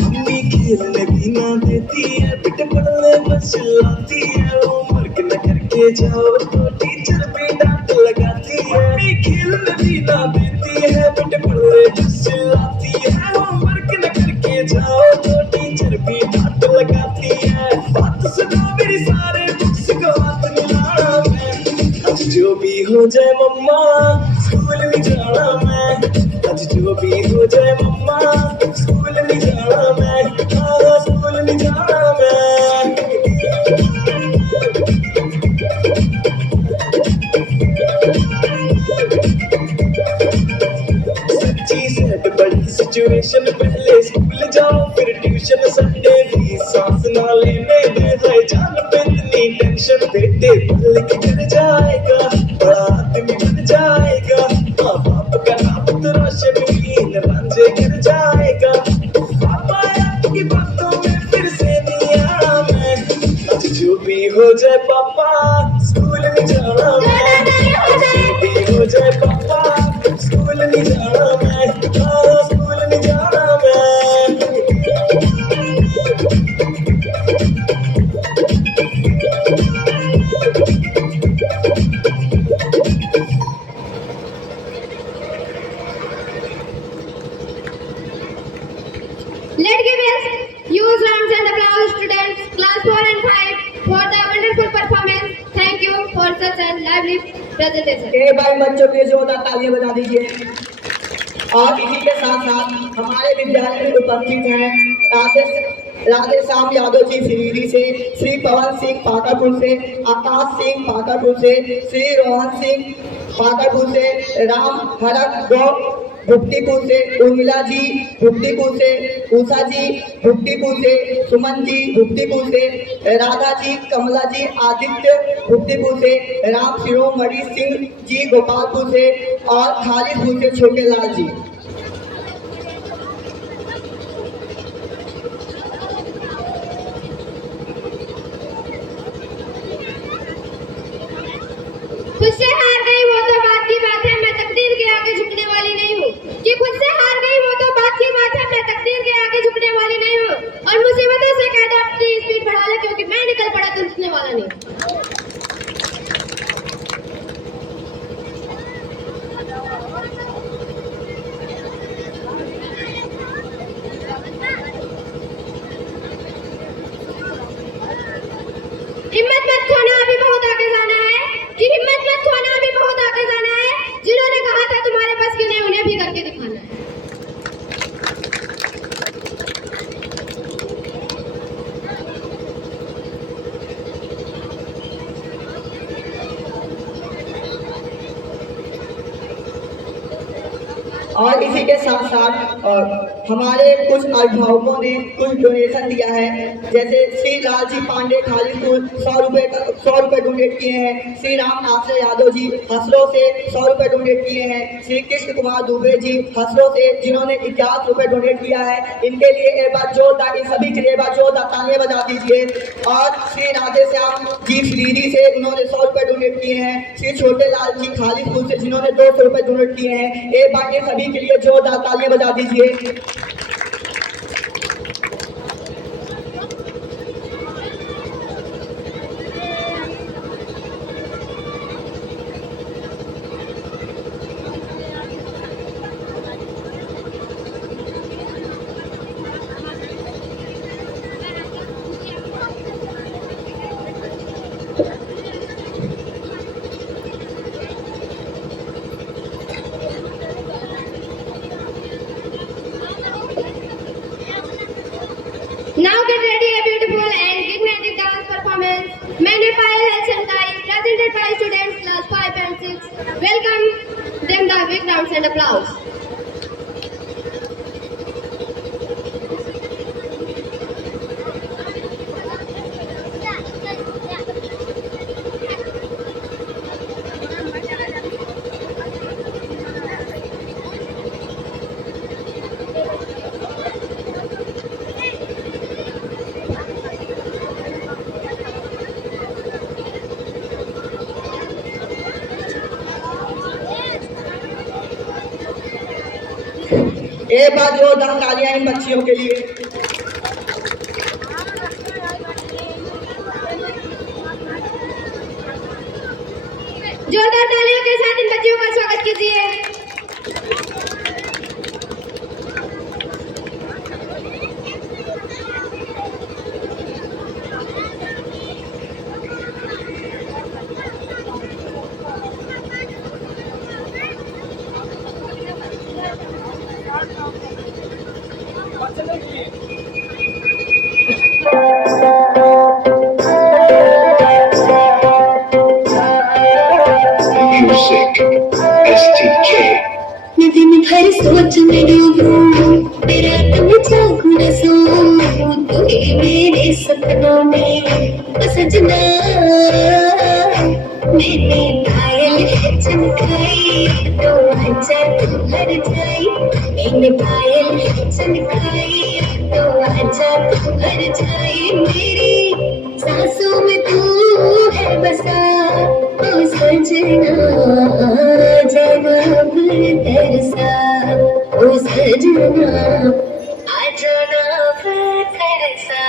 Mummy खेलने भी ना देती है, पिट पड़ने बस चिल्लाती है, होमवर्क न करके जाओ तो टीचर भी डांट लगाती है। मम्मी खेलने भी ना देती है, पिट पड़ने बस चिल्लाती है, होमवर्क न करके जाओ तो टीचर भी डांट लगाती है। बात सुनो मेरी सारे बुक्स को हाथ मिलाना मैं, आज जो भी हो जाए मम्मा स्कूल नहीं जाना मैं, आज जो भी हो जाए मम्मा स्कूल नहीं जाना मैं, हाँ स्कूल नहीं जाना मैं। सच्ची सेट बड़ी सिचुएशन, पहले स्कूल जाओ फिर ट्यूशन, संडे भी सांस ना लेने दे, हाय जान पे इतनी टेंशन, बेटे पढ़ के कर जाएगा बड़ा आदमी बन जाएगा, माँ बाप का नाम तो रोशन भी रांझे कर जाएगा। पापा आपकी बातों में फिर से नहीं आना मैं, आज जो भी हो जाए पापा स्कूल नहीं जाना मैं, आज जो भी हो जाए पापा स्कूल नहीं जाना मैं, हाँ स्कूल नहीं जाना मैं। Let's give us huge rounds and applause, students, class 4 and 5, for the wonderful performance. Thank you for such a lively presentation. ए भाई बच्चों के जोरदार तालियां बजा दीजिए। और इसी के साथ साथ हमारे विद्यालय में उपस्थित हैं राधे श्याम यादव जी सिरीरी से, श्री पवन सिंह पाकापुर से, आकाश सिंह पाकापुर से, श्री रोहन सिंह पाकापुर से, राम हरक गौ भुक्तिपुर से, उर्मिला जी भुक्तिपुर से, उषा जी भुक्तिपुर से, सुमन जी भुक्तिपुर से, राधा जी, कमला जी, आदित्य भुक्तिपुर से, राम शिरोमणि सिंह जी गोपालपुर से और खालिदपुर से छोटे लाल जी। खुद से हार गई वो तो बात की बात है, मैं तकदीर के आगे झुकने वाली नहीं हूँ। कि खुद से हार गई वो तो बात की बात है, मैं तकदीर के आगे झुकने वाली नहीं हूँ। और मुसीबतों से कह दो अपनी स्पीड बढ़ा ले, क्योंकि मैं निकल पड़ा तो रुकने वाला नहीं। हिम्मत मत खोना, अभी बहुत आगे जाना है। कि हिम्मत मत खोना, अभी बहुत आगे जाना है। जिन्होंने कहा था तुम्हारे पास की नहीं, उन्हें भी करके दिखाना है। और इसी के साथ साथ हमारे कुछ अभिभावकों ने कुछ डोनेशन दिया है, जैसे श्री लालजी पांडे खालिदपुर 100 रुपए डोनेट किए हैं, श्री राम आश्रय यादव जी हसरो से 100 रुपए डोनेट किए हैं, श्री कृष्ण कुमार दुबे जी हसरो से जिन्होंने 51 रुपए डोनेट किया है। इनके लिए एक बार जोरदार, इन सभी के लिए एक बार जोरदार तालियां बजा दीजिए। और श्री राधे श्याम जी सिरीरी से उन्होंने 100 रुपए डोनेट किए हैं, श्री छोटे लाल जी खालिदपुर से जिन्होंने 200 रुपए डोनेट किए हैं। एक बार ये सभी के लिए जोरदार तालियां बजा दीजिए। Now get ready a beautiful and dignified dance performance. Many Payal and Shankai, presented by students class 5 and 6. Welcome them the big rounds and applause. एक बार जोरदार तालियां इन बच्चियों के लिए। जोरदार तालियों के साथ इन बच्चियों का स्वागत कीजिए। Music STK मैं दिन भर सोच में डूबूं, तेरा तुम जागूं न सोऊं, तू ही मेरे सपनों में ओ सजना। मैंने पायल है चमकाई तो आजा तू हर जाई, मैंने पायल है चमकाई तो आजा तू हर जाई। मेरी सांसों में तू है बसा ओ सजना, जनाब तरसा ओ सजना, आ जनाब तरसा।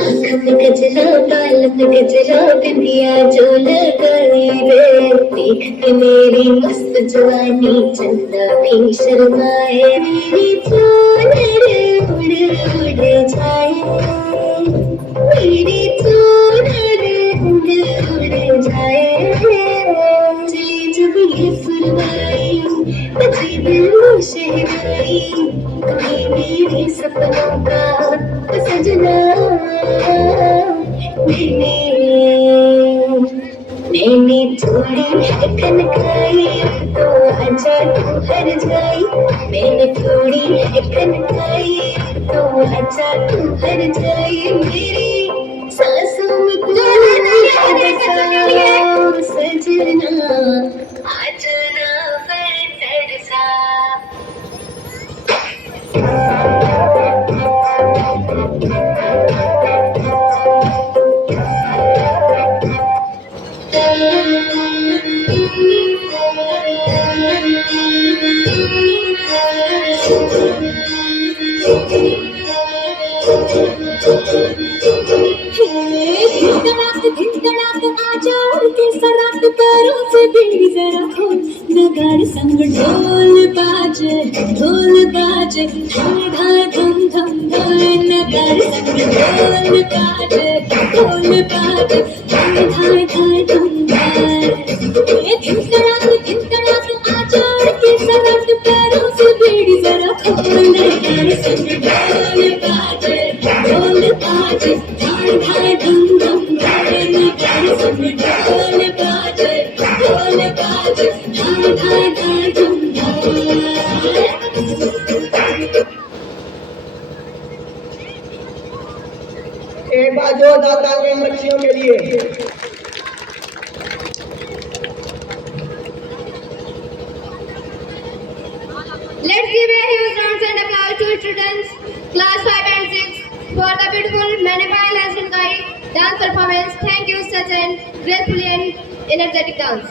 आँख में गजरा बाल में गजरा बिंदिया जो लगाई रे, देख के मेरी मस्त जवानी चंदा भी शर्माए। मेरी चूनर उड़ उड़ जाए, मेरी चूनर उड़ उड़ जाए। चली जब ये फुलवाई बजी दिल में शहनाई, तुम्हें मेरे सपनों का सजना। मैंने थोड़ी है कनकाई तो आजा तू हर जाई, मैंने थोड़ी है कनकाई तो आजा तू हर जाई। मेरी सांसों में तू है बसा सजना, आ जाना फिर तरसा। नगाड़ संग ढोल बाजे धाय धाय धम धम धाय। नगाड़ संग ढोल बाजे धाय धाय धाय धम धाय। धिनकड़ाक आजाड़ के सराट पैरों से बेड़ी जरा खोल। नगाड़ संग ढोल बाजे धाय धाय धम धम धाय। नगाड़ संग ढोल बाजे धाय धाय धाय धम धाय। एक बार जोरदार तालियां इन बच्चियों के लिए। Let's give a huge round and applause to students, class 5 and 6, for the beautiful Manipal and Sinkai dance performance. Thank you, such an graceful and energetic dance.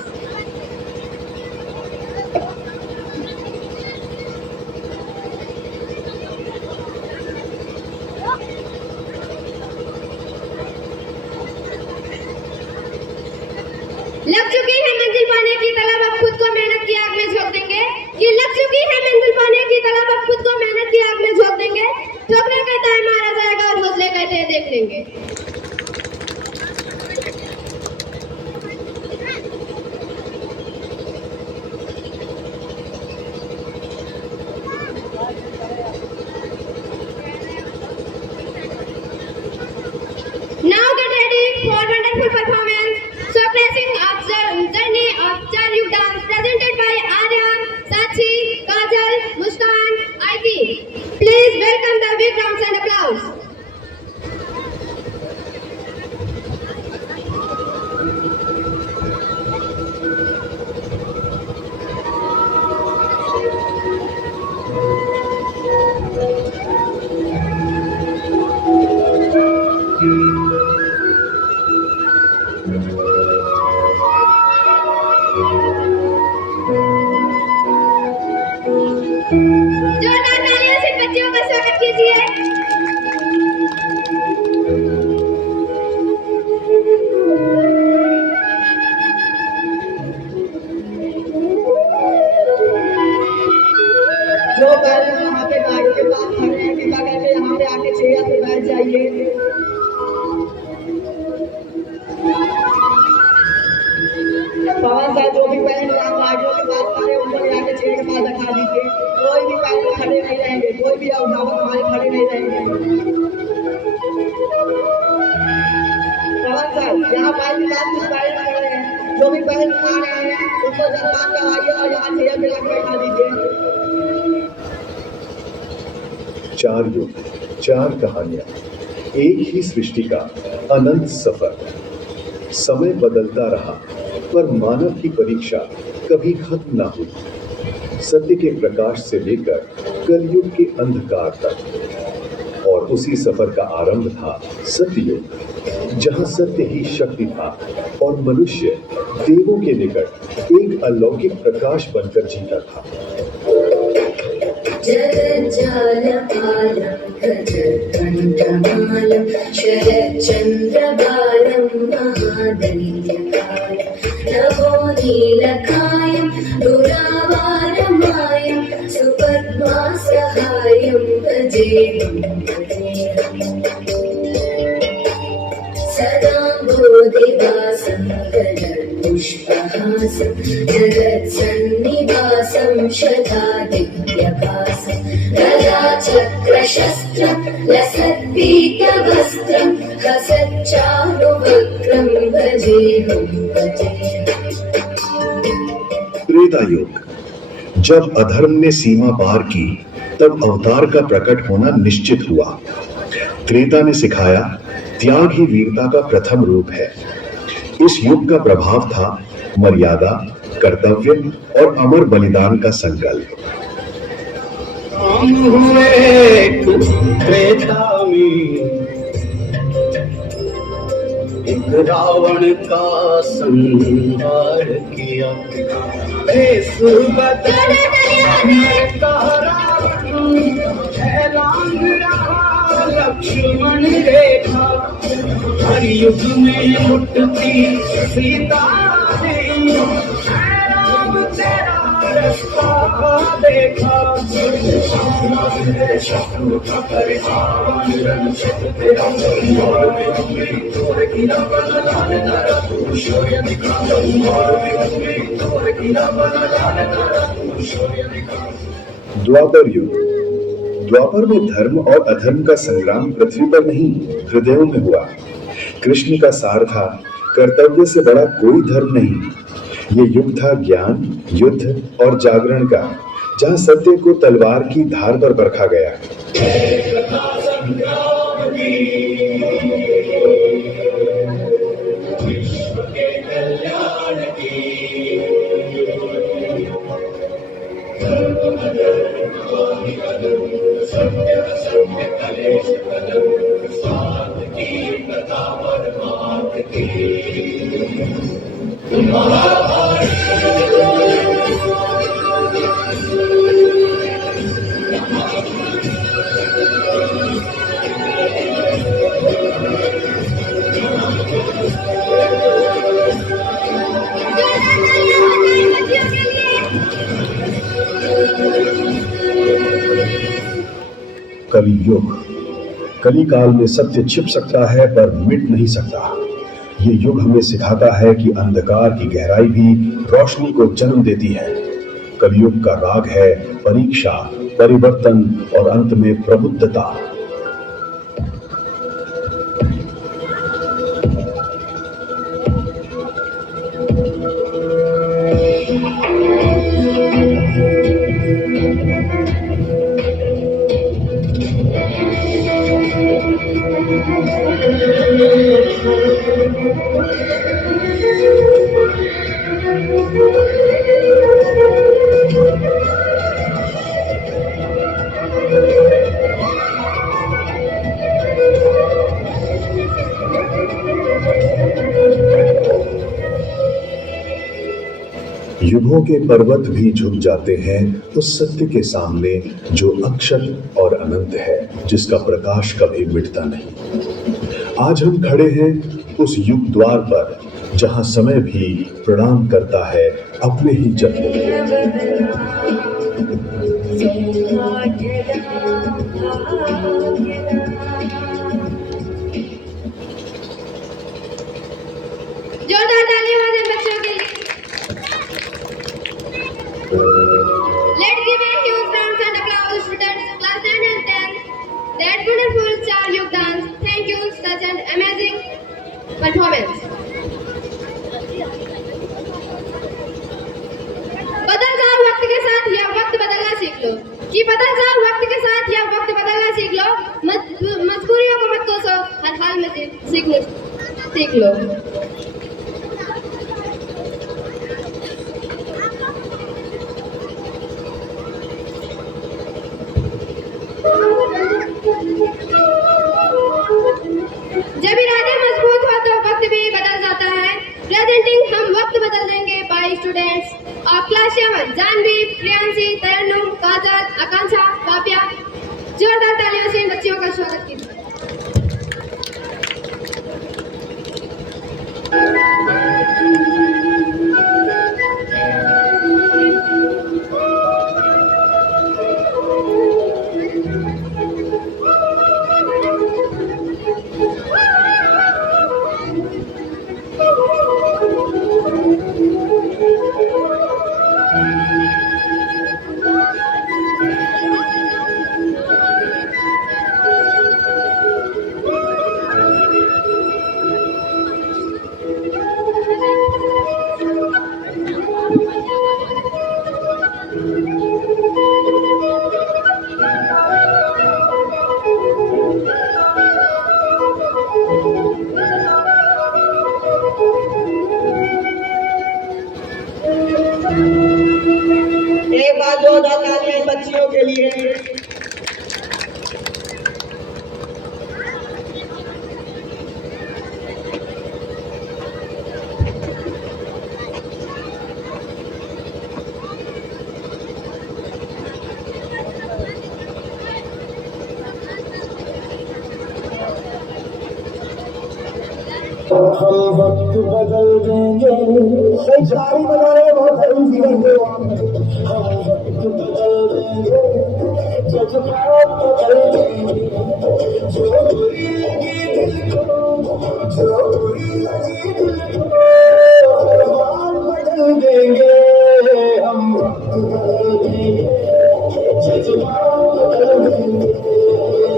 लग चुकी है मंजिल पाने की तलब, अब खुद को मेहनत की आग में झोंक देंगे। कि लग चुकी है मंजिल पाने की तलब, अब खुद को मेहनत की आग में झोंक देंगे। ठोकने कहता है मारा जाएगा और हौसले कहते हैं देख लेंगे। Now get ready for wonderful performance. So placing of journey of Charyu dance presented by Arya, Sachi, Kajal, Muskan, Aiti. Please welcome the big rounds and applause. कीजिए। जो पेरेंट्स वहाँ पे गाड़ी के पास खड़े हैं कृपया करके यहाँ पे आके चेयर पे बैठ जाइए। पवन सर जो भी पेरेंट्स यहाँ गाड़ियों के पास खड़े हैं उनको यहाँ के चेयर के पास बैठा दीजिए। कोई भी पेरेंट्स खड़े नहीं रहेंगे, कोई भी अभिभावक हमारे खड़े नहीं रहेंगे। पवन सर यहाँ बाइक के पास कुछ पेरेंट्स खड़े हैं, जो भी पेरेंट्स आ रहे हैं उनको जल्द करवाइए और यहाँ चेयर पे लाके बैठा दीजिए। 4 युग, 4 कहानियां, एक ही सृष्टि का अनंत सफर। समय बदलता रहा पर मानव की परीक्षा कभी खत्म ना हुई। सत्य के प्रकाश से लेकर कलयुग के अंधकार तक। और उसी सफर का आरंभ था सत्ययुग, जहां सत्य ही शक्ति था और मनुष्य देवों के निकट एक अलौकिक प्रकाश बनकर जीता था। जगज्जालपालं गजकण्ठमालं शरच्चन्द्रबालं महादैत्यकालं नभोनीलकायं दुरावारमायं सुपद्मासहायं भजेऽहं सदा बोधिवासं पुष्पहासं जगत्सन्निवासं शतादिव्यभासं गदाचक्रशस्त्रं लसत्पीतवस्त्रं हसच्चारुवक्त्रं भजेऽहं त्रेता युग, जब अधर्म ने सीमा पार की तब अवतार का प्रकट होना निश्चित हुआ। त्रेता ने सिखाया त्याग ही वीरता का प्रथम रूप है। इस युग का प्रभाव था मर्यादा, कर्तव्य और अमर बलिदान का संकल्प। हम हुए त्रेता में, एक रावण का संहार किया। भेष बदलने का रावण छलांग रहा लक्ष्मण रेखा। हर युग में उठती सीता ने राम तेरा रास्ता देखा। शत्रु का परिवार रणक्षेत्र तेरा मोर में हुई तोर गिरा बलदान तारा शौर्य दिखा। मोर में हुई तोर गिरा बलदान तारा शौर्य दिखा। द्वापर युग, द्वापर में धर्म और अधर्म का संग्राम पृथ्वी पर नहीं हृदयों में हुआ। कृष्ण का सार था कर्तव्य से बड़ा कोई धर्म नहीं। ये युग था ज्ञान, युद्ध और जागरण का, जहां सत्य को तलवार की धार पर परखा गया। कलियुग, कलिकाल में सत्य छिप सकता है पर मिट नहीं सकता। ये युग हमें सिखाता है कि अंधकार की गहराई भी रोशनी को जन्म देती है। कलियुग का राग है परीक्षा, परिवर्तन और अंत में प्रबुद्धता। युगों के पर्वत भी झुक जाते हैं उस सत्य के सामने जो अक्षर और अनंत है, जिसका प्रकाश कभी मिटता नहीं। आज हम खड़े हैं उस युग द्वार पर जहां समय भी प्रणाम करता है अपने ही जन्मों को। जोरदार तालियां बजाएं बच्चों के लिए। Let's give a huge round and applause students class 9 and 10. That wonderful Char Yug dance. Thank you, such an amazing performance. बदल जाओ वक्त के साथ या वक्त बदलना सीख लो। कि बदल जाओ वक्त के साथ या वक्त बदलना सीख लो। मजबूरियों को मत कोसो, हर हाल में सीख लो। जब इरादे मजबूत हो तो वक्त भी बदल जाता है। प्रेजेंटिंग हम वक्त बदल देंगे by students of class 7 Janvi, Priyanshi, Tarannum, Kajal, Akanksha, Kavya. जोरदार तालियों से इन बच्चियों का स्वागत कीजिए। एक बार जोरदार तालियां बच्चियों के लिए। हम वक्त बदल देंगे, जारी बना रहे बहुत जरूरी करते हो। हम वक्त बदल देंगे, जज्बात बदल देंगे, जो बुरी लगी दिल को, जो बुरी लगी दिल को, हर बात बदल देंगे। हम वक्त बदल देंगे, जज्बात बदल देंगे,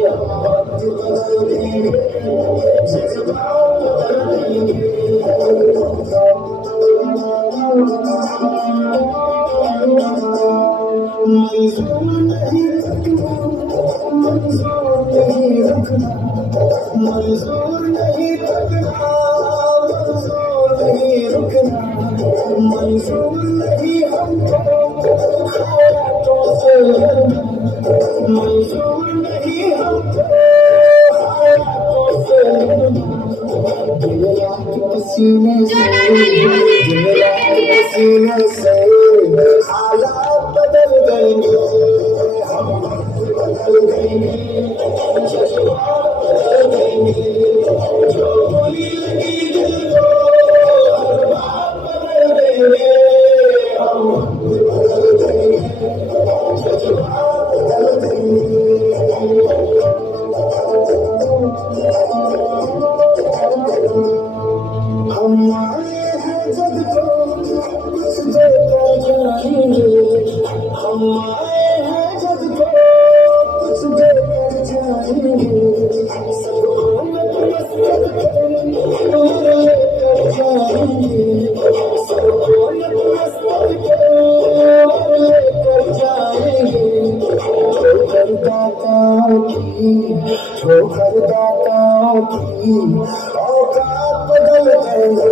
हम वक्त बदल देंगे, जज्बात बदल देंगे। मंजूर नहीं रखना, मंजूर नहीं रखना, मंजूर नहीं रखना, मंजूर नहीं रुकना, मंजूर नहीं हमको ख्यालों से लड़ना, मंजूर नहीं हमको ख्यालों से लड़ना। दुनिया के पसीने से, दुनिया के पसीने से हालात बदल देंगे, हम बदल देंगे, जज्बात बदल देंगे, जो बुरी लगी दिल को, हर बात बदल देंगे, हम बदल देंगे, जज्बात बदल देंगे। हम आए हैं जग को कुछ देकर जाएंगे, हम आए हैं जग को कुछ देकर जाएंगे, सबको नतमस्तक दूर लेकर जाएंगे, सबको नतमस्तक दूर लेकर जाएंगे। ठोकर दाताओं की औकात बदल देंगे,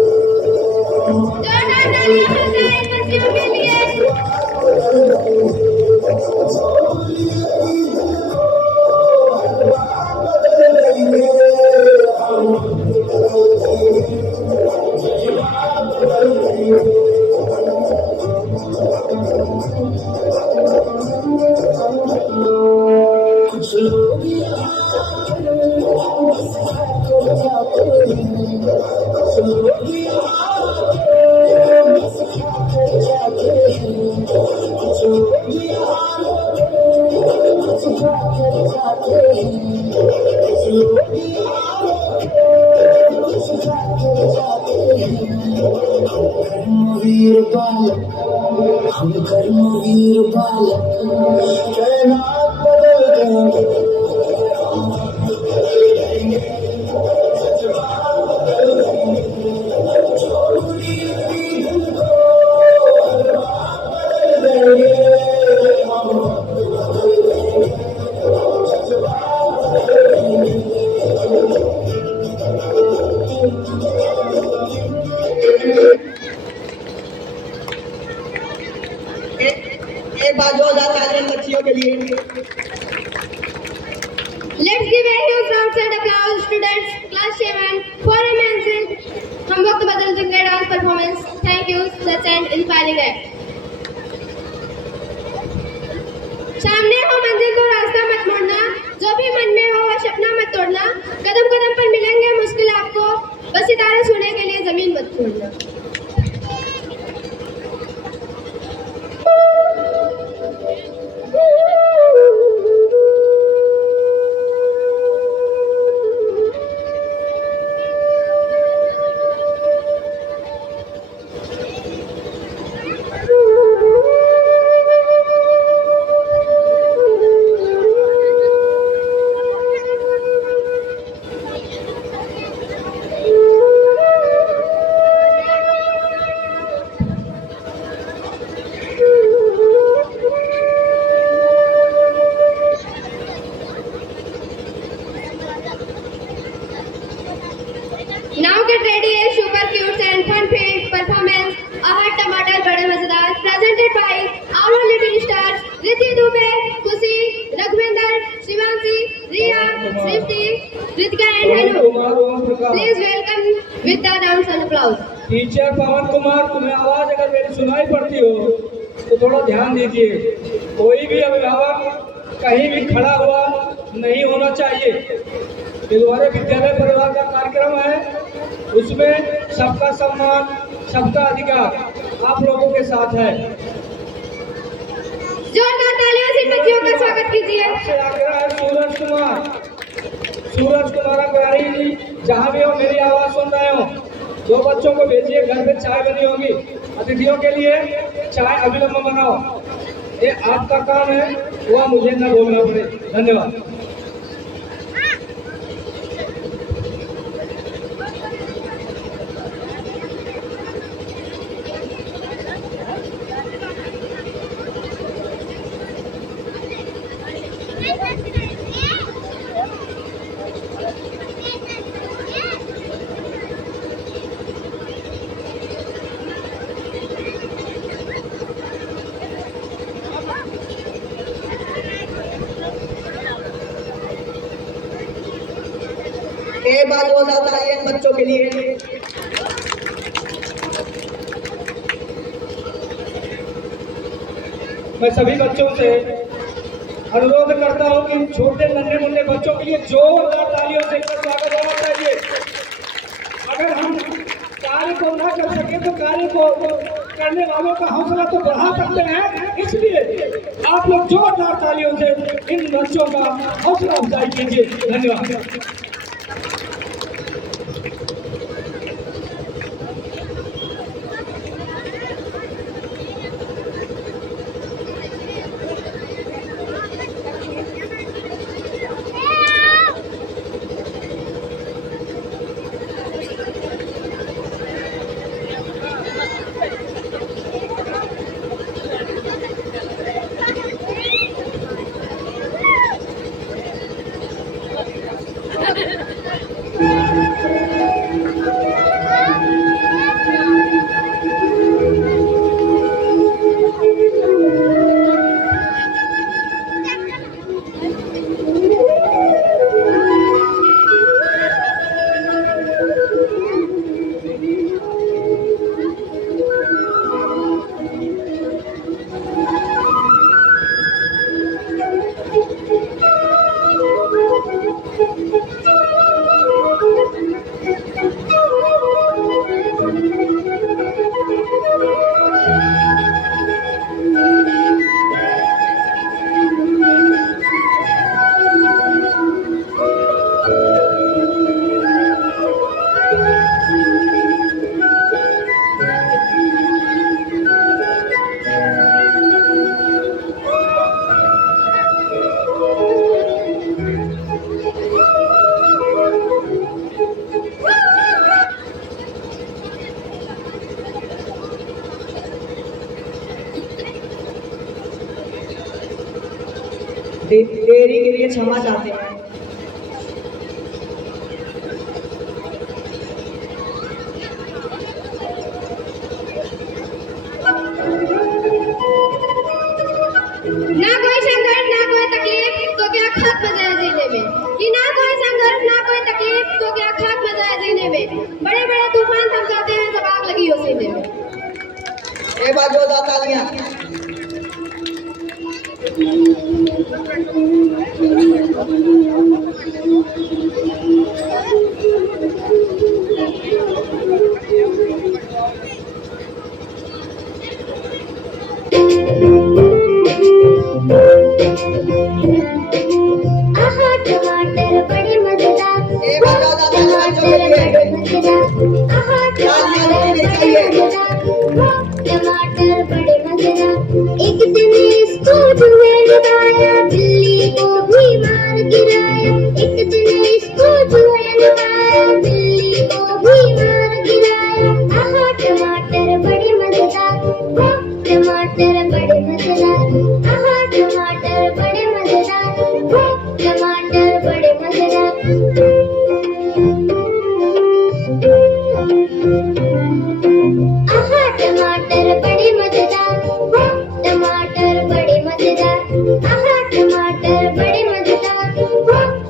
वीर बालक हम कर्मवीर बालक कहना बदल देंगे एक बार जोरदार तालियां बच्चियों के लिए। Let's give a huge round of applause, students, class 7, for amazing. हम वक्त बदल देंगे dance performance. Thank you, such an inspiring act. सामने हो मंजिल को रास्ता मत मोड़ना, जो भी मन में हो वह सपना मत तोड़ना, कदम कदम पर मिलेंगे मुश्किल आपको, बस सितारे छूने के लिए जमीन मत छोड़ना। Now get ready a super cute and fun-filled performance. Ahad Tamatar Bade Mazedar, presented by our little stars Rithi Dubey, Kushi, Raghvendra, Shivanshi, Riya, Srishti, Ritika and Hanu. Please welcome with the round of applause. Teacher Pawan Kumar, तुम्हें आवाज अगर मेरी सुनाई पड़ती हो तो थोड़ा ध्यान दीजिए। कोई भी अभिभावक कहीं भी खड़ा हुआ नहीं होना चाहिए। दिलवारे विद्यालय परिवार का कार्यक्रम है, उसमें सबका सम्मान, सबका अधिकार आप लोगों के साथ है। जोरदार तालियों से बच्चियों का स्वागत कीजिए। आपसे आग्रह है सूरज कुमार अग्रवाल जी, जहाँ भी हो मेरी आवाज सुन रहे हो, 2 बच्चों को भेजिए, घर पे चाय बनी होगी, अतिथियों के लिए चाय अविलंब बनाओ। ये आपका काम है, वह मुझे न बोलना पड़े। धन्यवाद। एक बार जोरदार तालियां बच्चों के लिए। मैं सभी बच्चों से अनुरोध करता हूं कि छोटे नन्हे मुन्ने बच्चों के लिए जोरदार तालियों से इनका स्वागत होना चाहिए। अगर हम कार्य को ना कर सके तो कार्य को करने वालों का हौसला तो बढ़ा सकते हैं, इसलिए आप लोग जोरदार तालियों से इन बच्चों का हौसला अफजाई कीजिए। धन्यवाद। देरी के लिए क्षमा चाहते हैं। ना कोई संघर्ष ना कोई तकलीफ तो क्या खाक मजा है जीने में, कि ना कोई संघर्ष ना कोई तकलीफ तो क्या खाक मजा है जीने में। बड़े बड़े तूफान थम जाते हैं जब आग लगी हो सीने में। एक बार जोरदार तालियां। आहा टमाटर बड़े मजेदार, एक बार जोरदार तालियां बच्चों के लिए। आहा टमाटर बड़े मजेदार, टमाटर बड़े मजेदार। एक दिन इसको जुए लगाया, बिल्ली को भी मार गिराया। एक दिन इसको जुए लगाया, बिल्ली को भी मार गिराया। आहा टमाटर बड़े मजेदार, टमाटर बड़े मजेदार। आहा टमाटर बड़े मजेदार, टमाटर बड़े मजेदार। आहा टमाटर बड़े मजेदार, टमाटर बड़े मजेदार। आहा टमाटर बड़े मजेदार,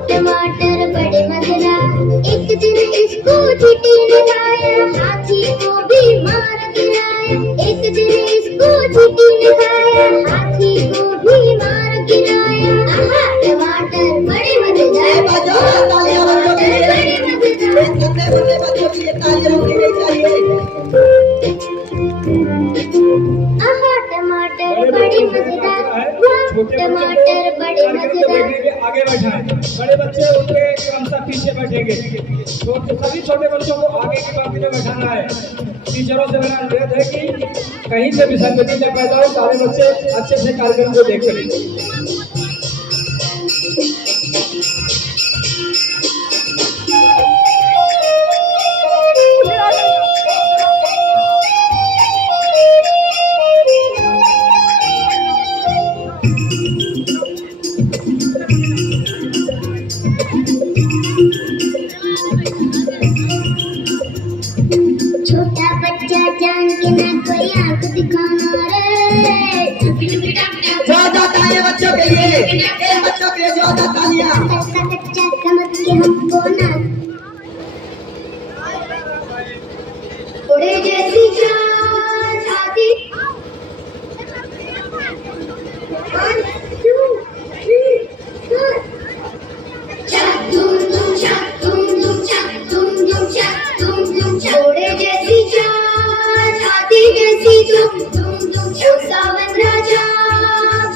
टमाटर बड़े मजेदार। एक दिन इसको चींटी ने खाया, हाथी को भी मार गिराया। एक दिन इसको चींटी ने खाया, हाथी को भी मार गिराया। आहा टमाटर बड़े मजेदार, एक बार जोरदार तालियां बच्चों के लिए। बड़े मजेदार। एक गंदे बंदे बच्चों के लिए तालियां होनी नहीं चाहिए। आहा टमाटर बड़े मजेदार, टमाटर बड़े मजेदार। आगे बैठाएं, बड़े बच्चे उनके क्रमशः पीछे बैठेंगे। सभी छोटे बच्चों को आगे की बात में बैठाना है। टीचरों से मेरा अनुरोध है कि कहीं से विसंगति न पैदा हो, सारे बच्चे अच्छे से कार्यक्रम को देख सकें। छोटा बच्चा जान के ना कोई आंख दिखाना रे। जोरदार तालियां बच्चों के लिए। एक बच्चों के लिए जोरदार तालियां। कच्चा कच्चा समझ के हमको ना, घोड़े जैसी चाल छाती, 1 2 3 4। चक धूम धूम चक धूम धूम चक धूम धूम चक धूम धूम चक। घोड़े जैसी चाल छाती जैसी धूम धूम धूम चक। सावन राजा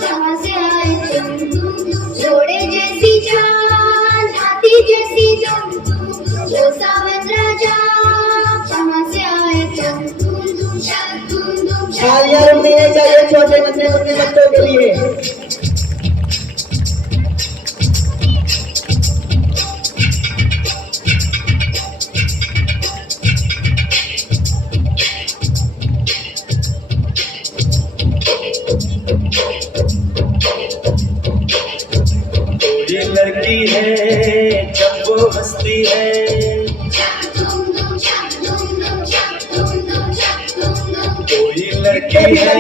जहाँ से आए तुम धूम धूम। घोड़े जैसी चाल छाती जैसी धूम धूम धूम। सावन राजा जहाँ से आए तुम धूम धूम चक धूम धूम चक। तालियां रुकनी नहीं चाहिए छोटे बच्चे बच्चों के लिए। ये लड़की है जब वो हंसती है, कोई लड़की है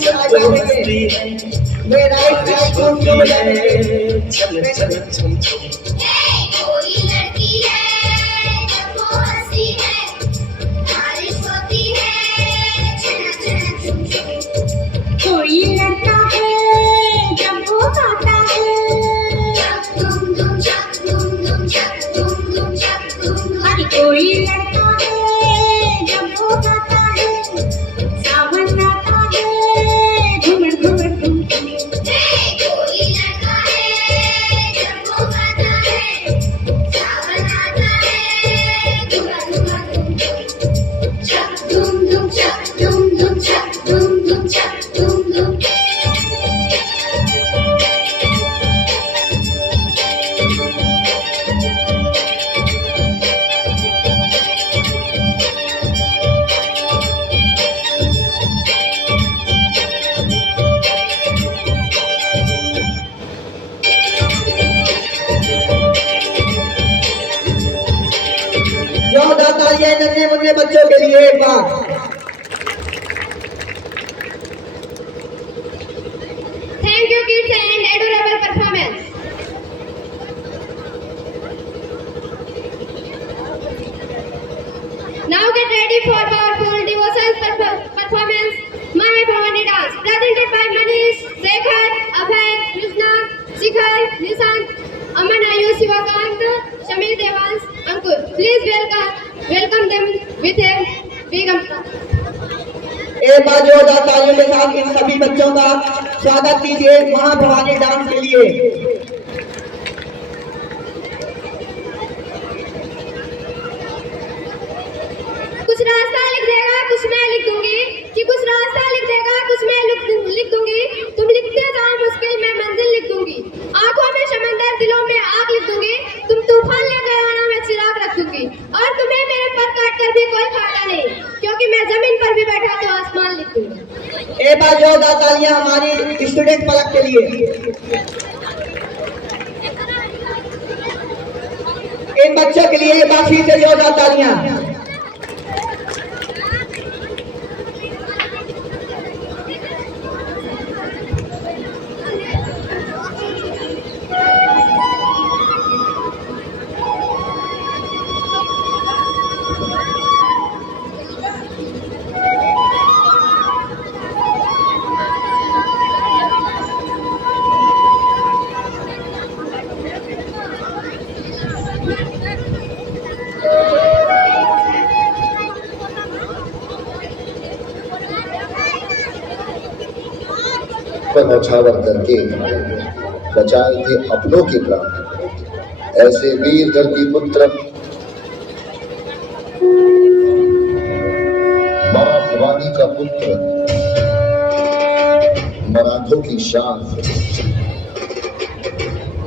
जब वो हंसती है, मेरा एक होती है चल चल छम छम। कोई लड़की है जब वो हंसती है, बारिश होती है चना चना चुम चुम। कोई लड़का है जब वो गाता है, चक धूम धूम चक धूम धूम चक धूम धूम चक धूम धूम। अरे कोई लड़का है जब वो गाता है, सावन आता है घुमड़ घुमड़ घुम घुम। कोई लड़का है जब वो गाता तालियां नन्हे मुन्ने बच्चों के लिए एक बार। Thank you kids and adorable performance. Now get ready for powerful devotional performance. Mahe Bhavani dance presented by Manish, Shekhar, Abhay, Krishna, Shikhar, Nishant, Aman Ayush, Shivakant, Shamir Devans, Ankur. Please welcome them with a big applause. एक बार जोरदार तालियों के साथ इन सभी बच्चों का स्वागत कीजिए महाभवानी डांस के लिए। कुछ रास्ता लिख देगा कुछ मैं लिख दूंगी, कि कुछ रास्ता लिख देगा कुछ मैं लिख दूंगी। तुम लिखते जाओ मुश्किल मैं मंजिल लिख दूंगी। आंखों में समंदर दिलों में आग लिख दूंगी। तुम तूफान लेकर आना मैं चिराग रख दूंगी। और तुम्हें मेरे पर काट कर भी कोई फायदा नहीं, क्योंकि मैं जमीन पर भी बैठा तो आसमान लिख दूंगी। एक बार जोरदार तालियां हमारी स्टूडेंट पलक के लिए। इन बच्चों के लिए एक बार फिर से जोरदार तालियां। न्यौछावर करके बचाए थे अपनों के प्राण। ऐसे वीर धरती पुत्र मां भवानी का पुत्र मराठों की शान,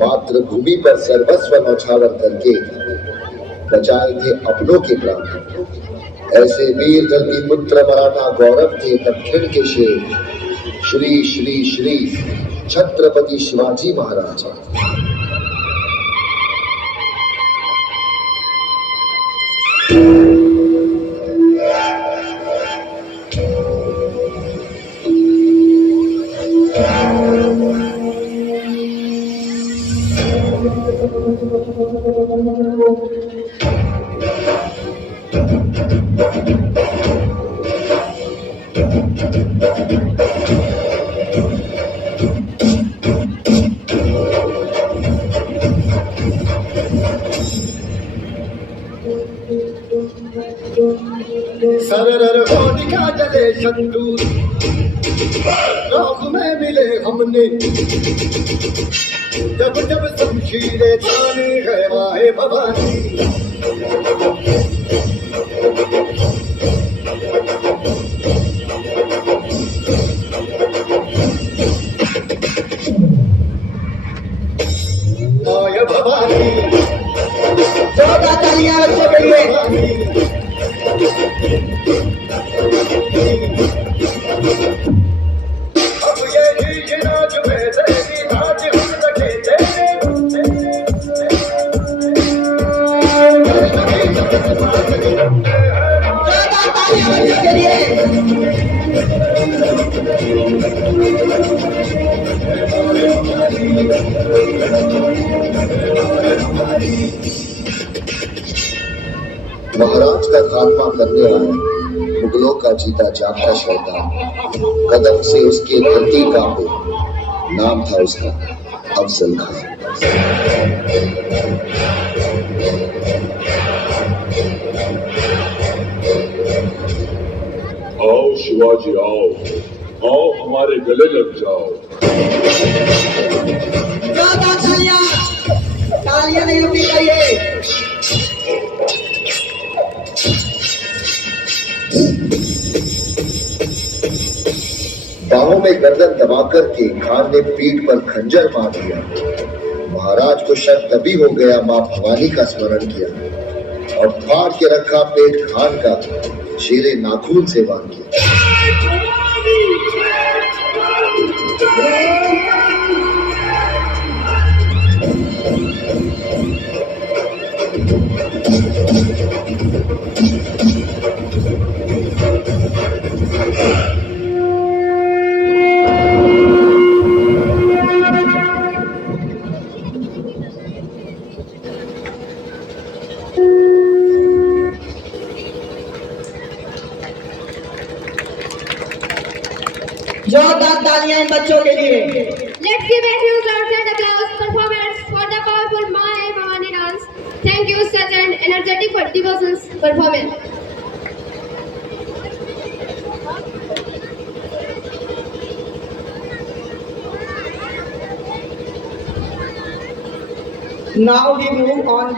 मातृभूमि पर सर्वस्व न्यौछावर करके बचाए थे अपनों के प्राण। ऐसे वीर धरती पुत्र मराठा गौरव थे दक्षिण के शेर, श्री श्री श्री छत्रपति शिवाजी महाराज। सरर होलिका जले शत्रु राह में मिले हमने, जब जब शमशीरें ताने है माहे भवानी। माया भवानी जोरदार तालियां बच्चों के लिए। अब ये ही नाच में तेरी नाच हम सके तेरे। जोरदार तालियां बच्चों के लिए। महाराज का खात्मा करने वाला मुगलों का जीता जागता शैतान, कदम से उसके धरती कांपे, नाम था उसका अफजल खान। आओ शिवाजी आओ, आओ हमारे गले लग जाओ। जोरदार तालियां, तालियां नहीं रुकनी चाहिए। बाहों में गर्दन दबाकर के खान ने पीठ पर खंजर मार दिया। महाराज को शक तभी हो गया, मां भवानी का स्मरण किया और फाड़ के रखा पेट खान का शेरे नाखून से बांध किया। जोरदार तालियां इन बच्चों के लिए। Let's give a huge round of applause performance for the powerful Mahe Bhavani dance. Thank you, such an energetic devotions performance. Now we move on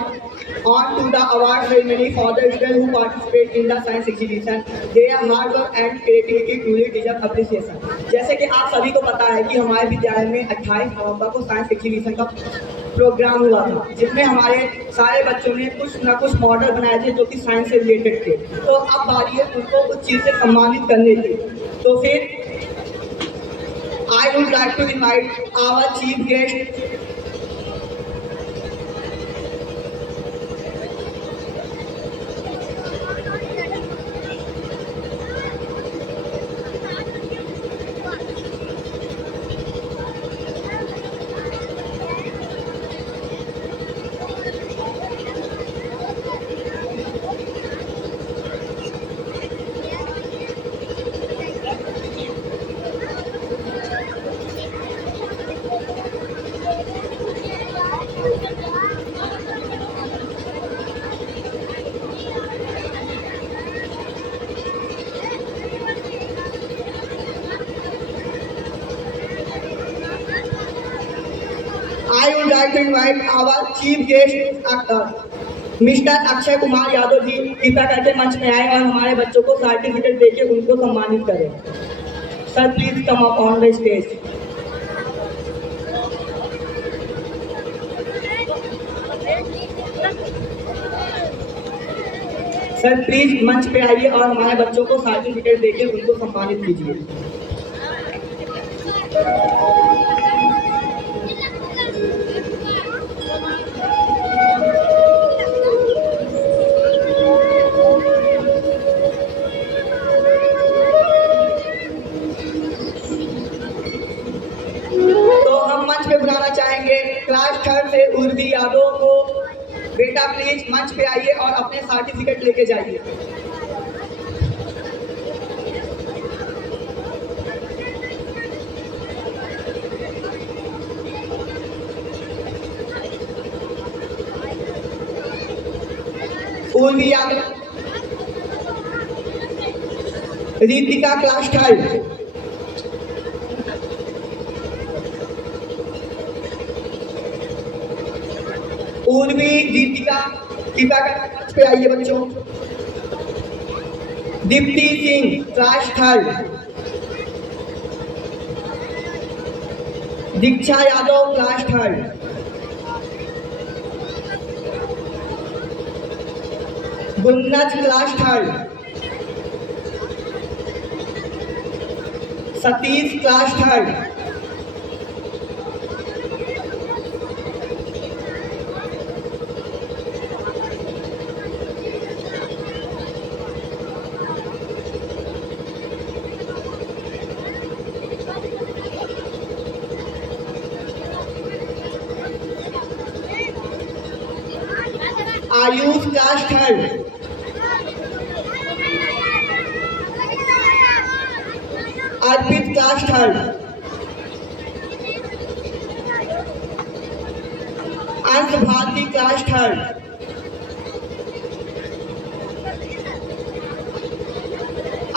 to the award ceremony for the students who participate in the science exhibition. Their hard work and creativity truly deserve appreciation. जैसे कि आप सभी को पता है कि हमारे विद्यालय में 28 नवंबर को साइंस एक्जिबिशन का प्रोग्राम हुआ था, जिसमें हमारे सारे बच्चों ने कुछ ना कुछ मॉडल बनाए थे जो कि साइंस से रिलेटेड थे। तो अब बारी है उनको कुछ चीज़ से सम्मानित करने की। तो फिर I would like to invite our chief guest, our chief guest, mister Akshay Kumar Yadav ji कृपया करके मंच में आए और हमारे बच्चों को सर्टिफिकेट देके उनको सम्मानित करें। Sir please come up on the stage. Sir please मंच पे आइए और हमारे बच्चों को सर्टिफिकेट देके उनको सम्मानित कीजिए। क्लास थर्ड से उर्वी यादव को, बेटा प्लीज मंच पे आइए और अपने सर्टिफिकेट लेके जाइए। उर्वी यादव, रीतिका क्लास थर्ड, उर्वी दीपिका कृपया मंच पे आइए बच्चों। Deepti Singh class third, Diksha Yadav class third, Gunnaj class third, Satish class third, Ayush class third, Arpit class third, Ansh Bharti class third,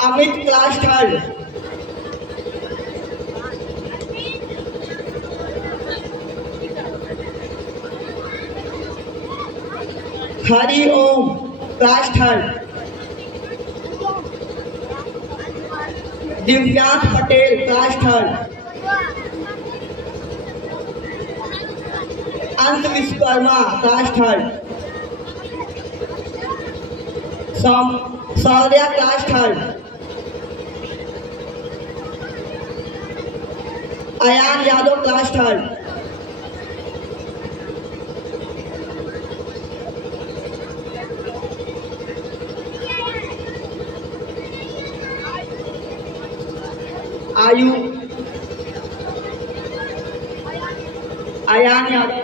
Amit class third, Hari Om class third, Divyansh Patel class third, Ansh Vishwakarma class third, Saurya class third, Ayan Yadav class third, Ayan Yadav,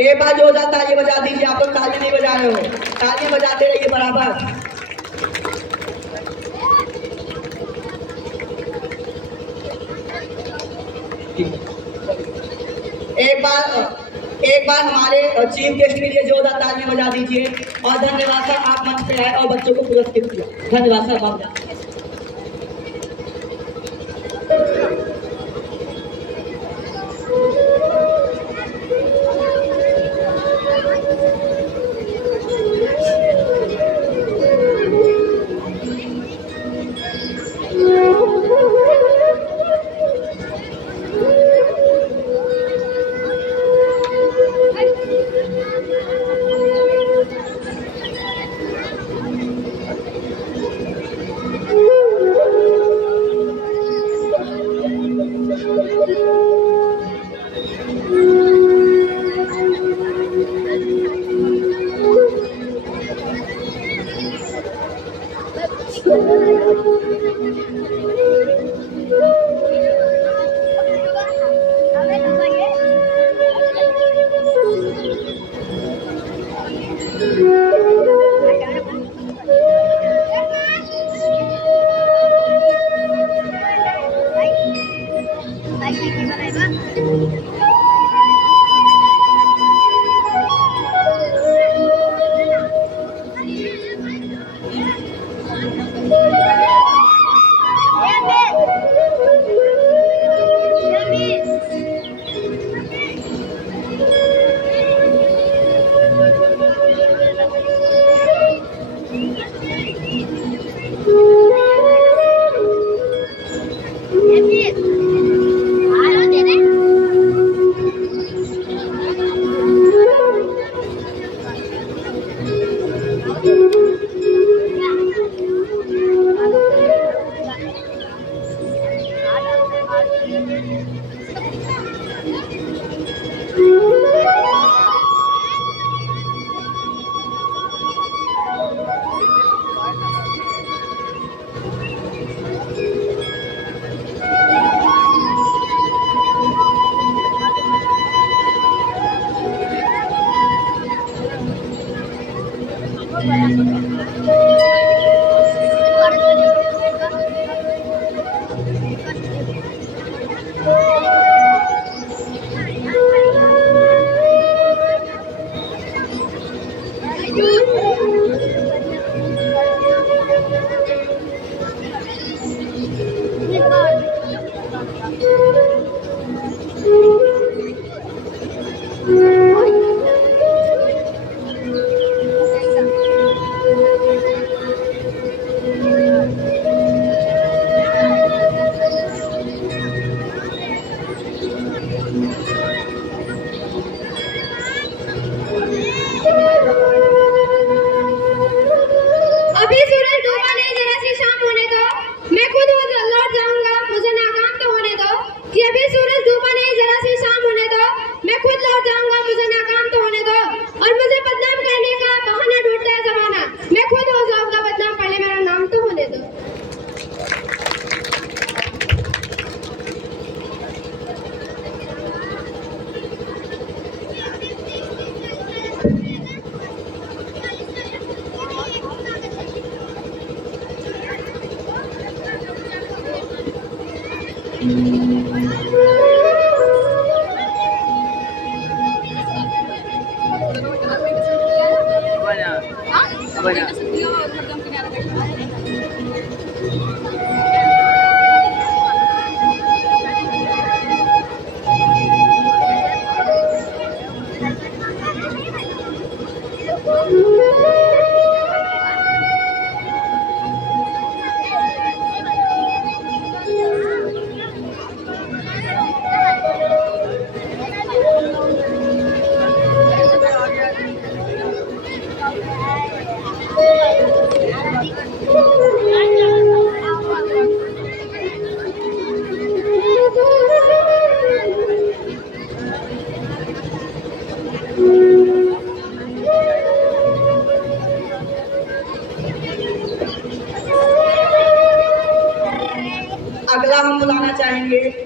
एक बार जोरदार ताली बजा दीजिए। आप लोग ताली नहीं बजा रहे हो, ताली बजाते रहिए बराबर। एक बार हमारे चीफ गेस्ट के लिए जोरदार ताली बजा दीजिए। और धन्यवाद सर, आप मंच पे आए और बच्चों को पुरस्कृत किया। धन्यवाद सर, बाबा।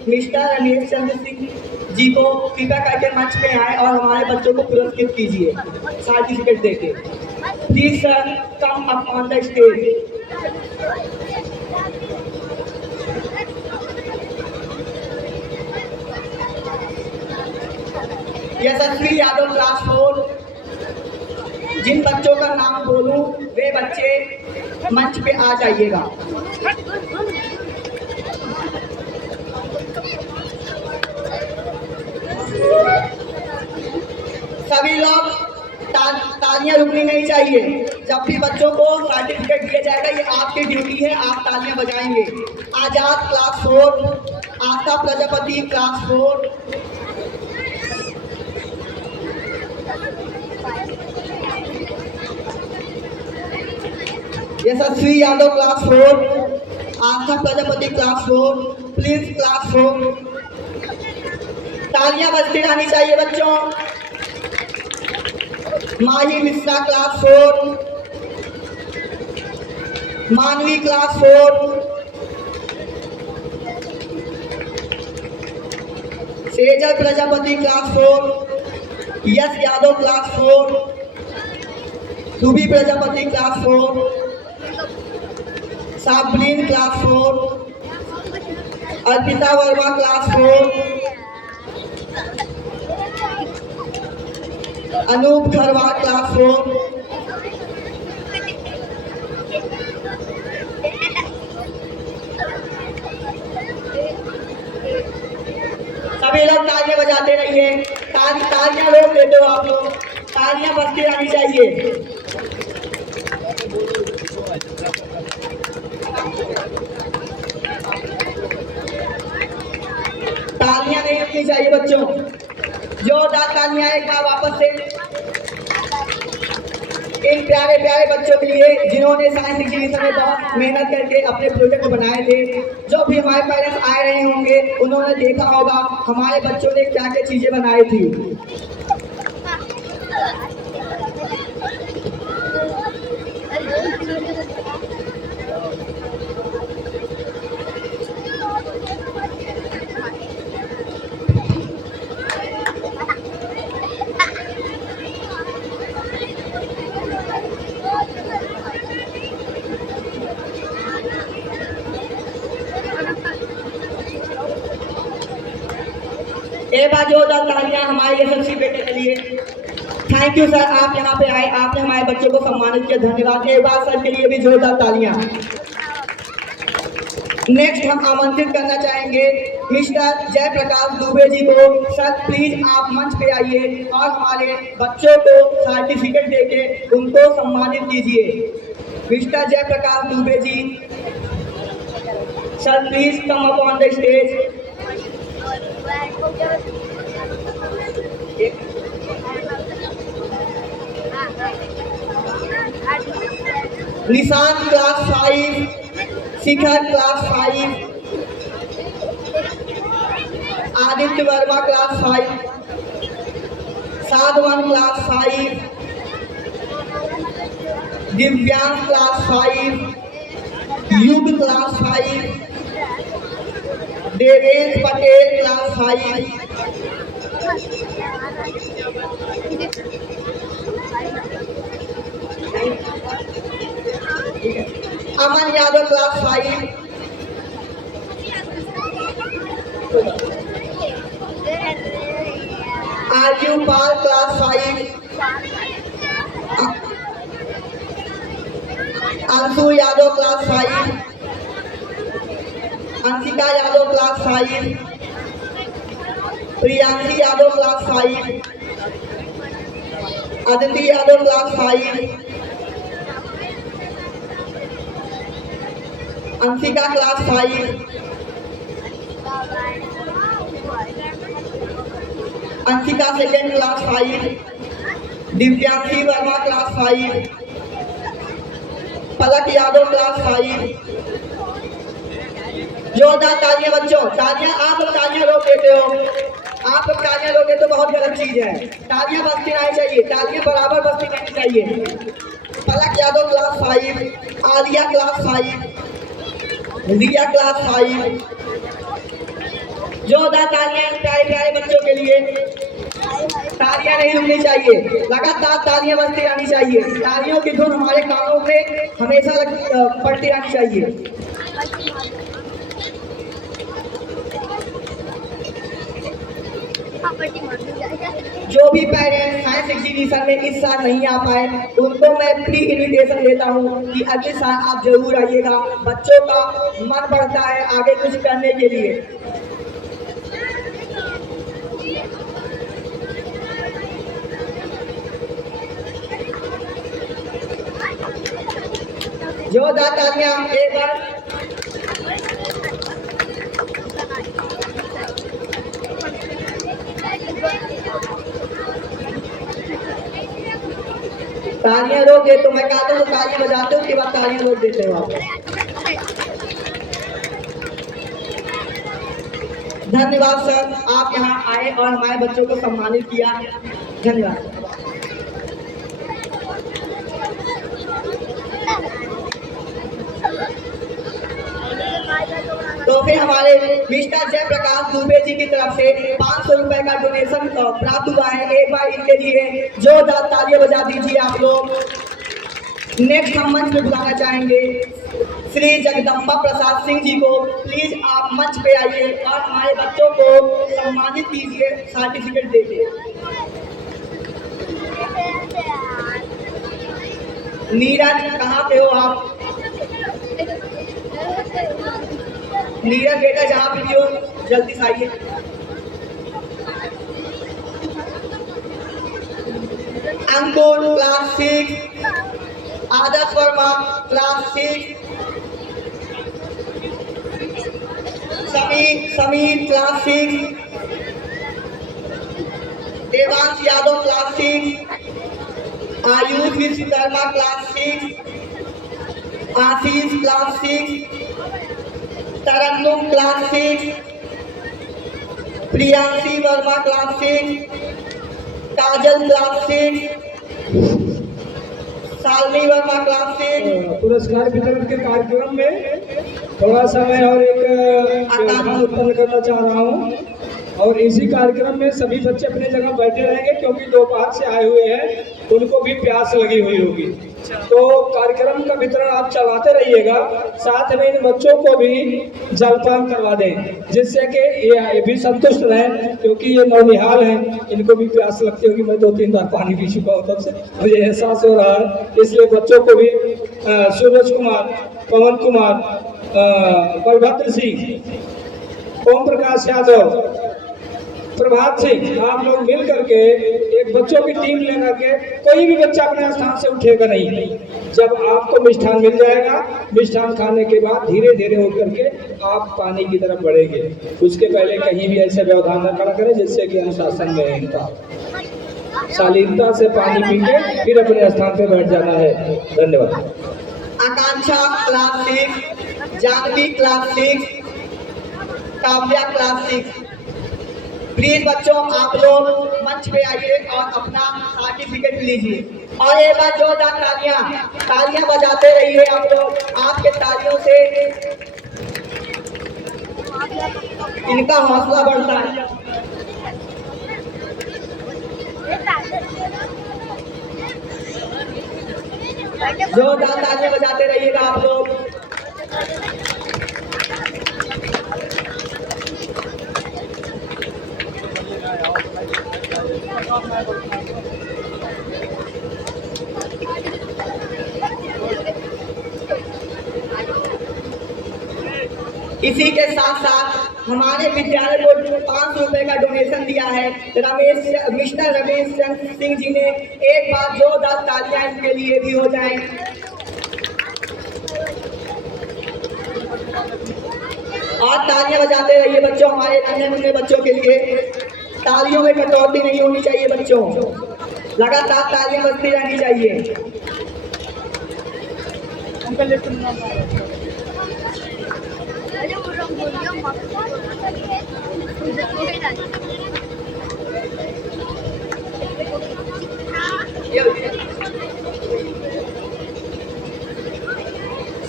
मिस्टर रमेश चंद्र सिंह जी को कृपया करके मंच पे आए और हमारे बच्चों को पुरस्कृत कीजिए सर्टिफिकेट देके। Please sir come up on the stage. Yashasvi Yadav class 4। जिन बच्चों का नाम बोलूं वे बच्चे मंच पे आ जाइएगा। सभी लोग तालियां रुकनी नहीं चाहिए। जब भी बच्चों को सर्टिफिकेट दिया जाएगा ये आपकी ड्यूटी है, आप तालियां बजाएंगे। Azad class 4, Astha Prajapati class 4, Yashasvi Yadav class 4, Astha Prajapati class 4, please class 4। तालियां बजती रहनी चाहिए बच्चों। माही Mishra class 4, Manvi class 4, Sejal Prajapati class 4, Yash Yadav class 4, Subhi Prajapati class 4, Sableen class 4, Arpita Verma class 4, Anoop Kharwar class 4, सभी लोग तालियां बजाते रहिए। तालियां रोक देते हो आप लोग, तालियां बजती रहनी चाहिए। तालियां नहीं रुकनी चाहिए बच्चों। जोरदार तालियां एक बार वापस से इन प्यारे प्यारे बच्चों के लिए जिन्होंने साइंस एग्जीबिशन में बहुत मेहनत करके अपने प्रोजेक्ट बनाए थे। जो भी हमारे पेरेंट्स आए रहे होंगे उन्होंने देखा होगा हमारे बच्चों ने क्या क्या चीजें बनाई थी। एक बार जोरदार तालियां हमारे यशस्वी बेटे के लिए। थैंक यू सर, आप यहाँ पे आए, आपने हमारे बच्चों को सम्मानित किया, धन्यवाद। एक बार सर के लिए भी जोरदार तालियां। नेक्स्ट हम आमंत्रित करना चाहेंगे मिस्टर जयप्रकाश दुबे जी को। सर प्लीज आप मंच पे आइए और हमारे बच्चों को सर्टिफिकेट देके उनको सम्मानित कीजिए। Mister Jayprakash Dubey ji, sir please come up on the stage. Nishant class 5, Shikhar class 5, Aditya Verma class 5, Sadhvan class 5, Divyang class 5, Yug class 5, Devesh Patel class 5, Aman Yadav class 5, Arzoo Pal class 5, Anshu Yadav class 5, Anshika Yadav class 5, Priyanshi Yadav class 5, Aditi Yadav class 5, Anshika class 5, Anshika second class 5, Divyanshi Verma class 5, Palak Yadav class 5। जोरदार तालियां बच्चों, तालियां। आप लोग तालियां रोक देते हो, आप लोग तालियां रोके तो बहुत गलत चीज है। तालियां बजती रहनी चाहिए, तालियां बराबर बजती रहनी चाहिए। पलक यादव क्लास 5, आलिया क्लास 5, रिया क्लास 5, जोरदार तालियां प्यारे प्यारे बच्चों के लिए। तालियां नहीं रुकनी चाहिए, लगातार तालियां बजती रहनी चाहिए। तालियों की धुन हमारे कानों में हमेशा पड़ती रहनी चाहिए। जो भी पेरेंट्स साइंस एग्जीबिशन में इस साल नहीं आ पाए उनको मैं प्री इन्विटेशन देता हूँ कि अगले साल आप जरूर आइएगा। बच्चों का मन बढ़ता है आगे कुछ करने के लिए। जोरदार तालियां एक बार। तालियां रोक दे तो मैं कहता हूँ तालियां बजाते हो, उसके बाद तालियां रोक देते हो आप। धन्यवाद सर, आप यहाँ आए और हमारे बच्चों को सम्मानित किया। धन्यवाद। तो फिर हमारे मिस्टर जयप्रकाश दुबे जी की तरफ से 500 रुपए का डोनेशन प्राप्त हुआ है। एक बार इनके लिए जोरदार तालियां बजा दीजिए आप लोग। नेक्स्ट हम मंच पे बुलाना चाहेंगे श्री जगदम्बा प्रसाद सिंह जी को। प्लीज आप मंच पे आइए और हमारे बच्चों को सम्मानित कीजिए सर्टिफिकेट देके। नीरज कहाँ पे हो आप? नीरज बेटा जहाँ पे भी हो जल्दी से आइए। Ankur class 6, Adarsh Verma class 6, Sameer class 6, Devansh Yadav class 6, Ayush Vishwakarma class 6, Ashish class 6, Tarannum class 6, Priyanshi Verma class 6, Kajal class 6, Salni Verma class 6। पुरस्कार वितरण के कार्यक्रम में थोड़ा सा मैं और एक उत्पन्न करना चाह रहा हूँ और इसी कार्यक्रम में सभी बच्चे अपने जगह बैठे रहेंगे क्योंकि दोपहर से आए हुए हैं, उनको भी प्यास लगी हुई होगी। तो कार्यक्रम का वितरण आप चलाते रहिएगा, साथ में इन बच्चों को भी जलपान करवा दें जिससे कि ये भी संतुष्ट रहें क्योंकि ये नौनिहाल हैं, इनको भी प्यास लगती होगी। मैं 2-3 बार पानी पी चुका हूँ तब से मुझे एहसास हो रहा है, इसलिए बच्चों को भी सूरज कुमार, पवन कुमार, बलभद्र सिंह, ओम प्रकाश यादव, प्रभात सिंह, आप लोग मिल करके एक बच्चों की टीम लेकर के, कोई भी बच्चा अपने स्थान से उठेगा नहीं। जब आपको मिष्ठान मिल जाएगा, मिष्ठान खाने के बाद धीरे धीरे होकर के आप पानी की तरफ बढ़ेंगे। उसके पहले कहीं भी ऐसे व्यवधान न खड़ा करें जिससे कि अनुशासन में रहता, शालीनता से पानी पी के फिर अपने स्थान पे बैठ जाना है। धन्यवाद। Akanksha class 6, Janvi class 6, Kavya class 6। Please बच्चों आप लोग मंच पे आइए और अपना सर्टिफिकेट लीजिए। और एक बार जोरदार तालियां बजाते रहिए आप लोग। आपके तालियों से इनका हौसला बढ़ता है। जोरदार तालियां बजाते रहिएगा आप लोग। इसी के साथ साथ हमारे विद्यालय को 500 रुपए का डोनेशन दिया है मिस्टर रमेश चंद्र सिंह जी ने। एक बार जोरदार तालियां इनके लिए भी हो जाए। और तालियां बजाते रहिए बच्चों, हमारे नन्हे मुन्ने बच्चों के लिए। तालियों में कटौती नहीं होनी चाहिए बच्चों, लगातार तालियां बजती रहनी चाहिए।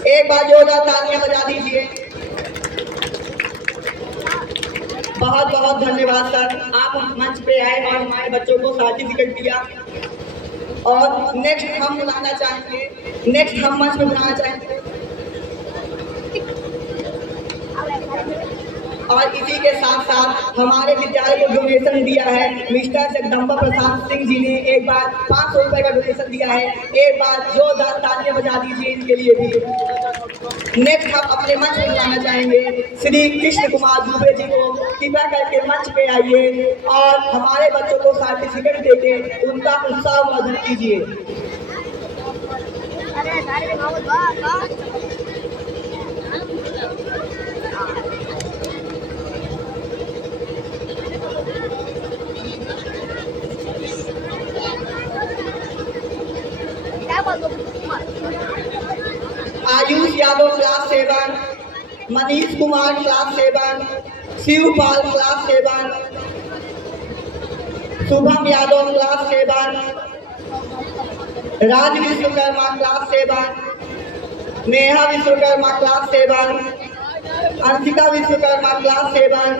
एक बार जोरदार तालियां बजा दीजिए। बहुत बहुत धन्यवाद सर, आप मंच पे आए और हमारे बच्चों को सर्टिफिकेट दिया। और नेक्स्ट हम मंच पे बुलाना चाहेंगे। और इसी के साथ साथ हमारे विद्यालय को डोनेशन दिया है मिस्टर जगदम्बा प्रसाद सिंह जी ने, एक बार 500 रुपए का डोनेशन दिया है। एक बार जोरदार तालियां बजा दीजिए इनके लिए भी। नेक्स्ट हम अपने मंच पे बुलाना चाहेंगे श्री कृष्ण कुमार दुबे जी को, कृपया करके मंच पे आइए और हमारे बच्चों को सर्टिफिकेट देके उनका उत्साह वर्धन कीजिए। Ayush Yadav class 7, Manish Kumar class 7, Shivpal class 7, Shubham Yadav class 7, Raj Vishwakarma class 7, Neha Vishwakarma class 7, Anshika Vishwakarma class 7।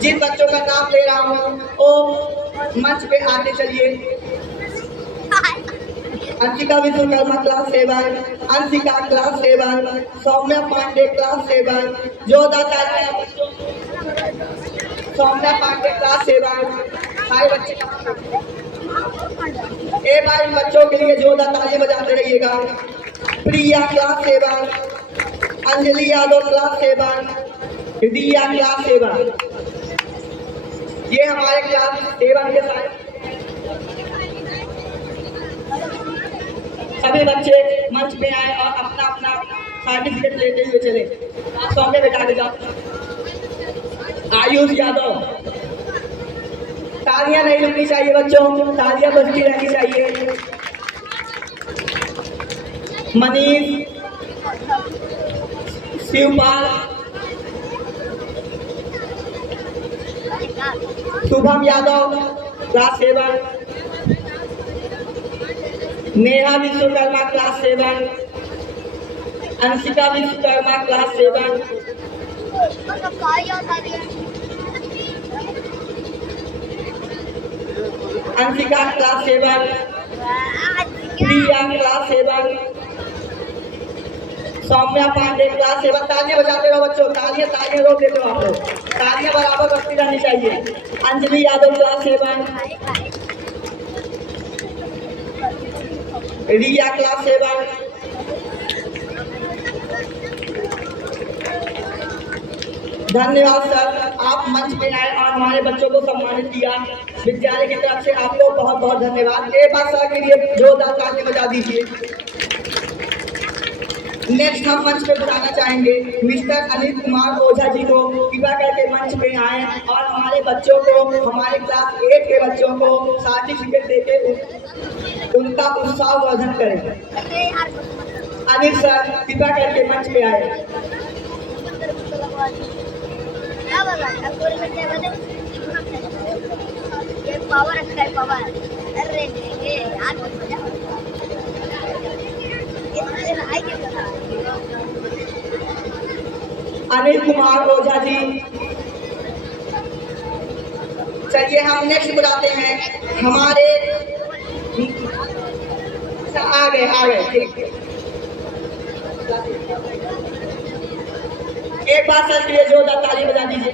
जिन बच्चों का नाम ले रहा हूँ वो मंच पे आते चलिए। Anshika Vishwakarma class 7, Anshika class 7, Saumya Pandey class 7, Saumya Pandey class 7। सारे बच्चे एक बार इन बच्चों के लिए जोरदार तालियां बजाते रहिएगा। प्रिया क्लास 7, अंजलि यादव क्लास 7, रिया क्लास 7। ये हमारे क्लास 7 के साथ सभी बच्चे मंच पे आए और अपना अपना सर्टिफिकेट लेते हुए चले। सौम्य बैठा के जाओ। आयुष यादव, तालियां नहीं रुकनी चाहिए बच्चों, तालियां बजती रहनी चाहिए। Manish, Shivpal, Shubham Yadav class 7, Neha Vishwakarma class 7, Anshika Vishwakarma class 7, Anshika class 7, प्रिया क्लास 7, सौम्या पांडे क्लास 7। तालियां बजाते रहो बच्चों, तालियां रोक देते हो आप लोग, तालियां बराबर बजती रहनी चाहिए। अंजलि यादव क्लास 7, रिया क्लास 7, धन्यवाद सर, आप मंच पे आए और हमारे बच्चों को सम्मानित किया। विद्यालय की तरफ से आपको बहुत बहुत धन्यवाद। एक बार सर के लिए जोरदार तालियां बजा दीजिए। नेक्स्ट हम मंच पे बुलाना चाहेंगे मिस्टर अनिल कुमार ओझा जी को, कृपया करके मंच पे आए और हमारे बच्चों को, हमारे क्लास 8 के बच्चों को सर्टिफिकेट देके उनका उत्साह वर्धन करें। अनिल सर कृपया करके मंच पे आए। अनिल कुमार ओझा जी, चलिए हम नेक्स्ट बुलाते हैं हमारे, आ गए ठीक। एक बार सर के लिए जोरदार ताली बजा दीजिए।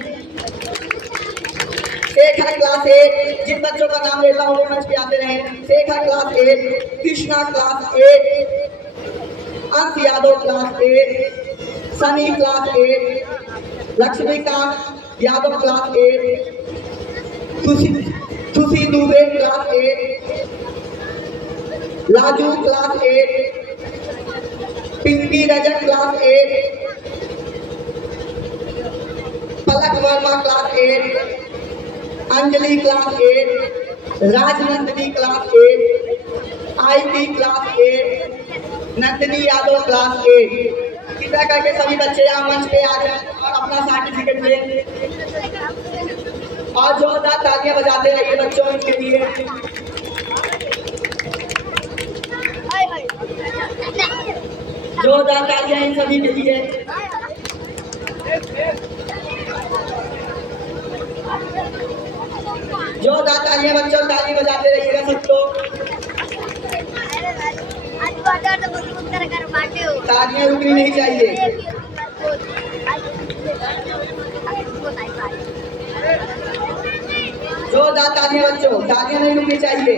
शेखर क्लास 8, जिन बच्चों का नाम लेता हूँ वो मंच पे आते रहे। Shekhar class 8, Krishna class 8, Ansh Yadav class 8, Sunny class 8, Laxmikant Yadav class 8, Khushi Dubey class 8, Laju class 8, Pinki Rajak class 8, Palak Verma class 8, Anjali class 8, Rajnandini class 8, IT class 8, Nandini Yadav class 8। कृपया करके सभी बच्चे यहाँ मंच पे आ जाएं और अपना सर्टिफिकेट लें और जोरदार तालियां बजाते रहिए बच्चों इनके लिए। जोरदार तालियां इन सभी के लिए। जोरदार तालियां बच्चों, ताली बजाते रहिएगा सब लोग। तालियां रुकनी नहीं चाहिए। जोरदार तालियां बच्चों, तालियां नहीं रुकनी चाहिए।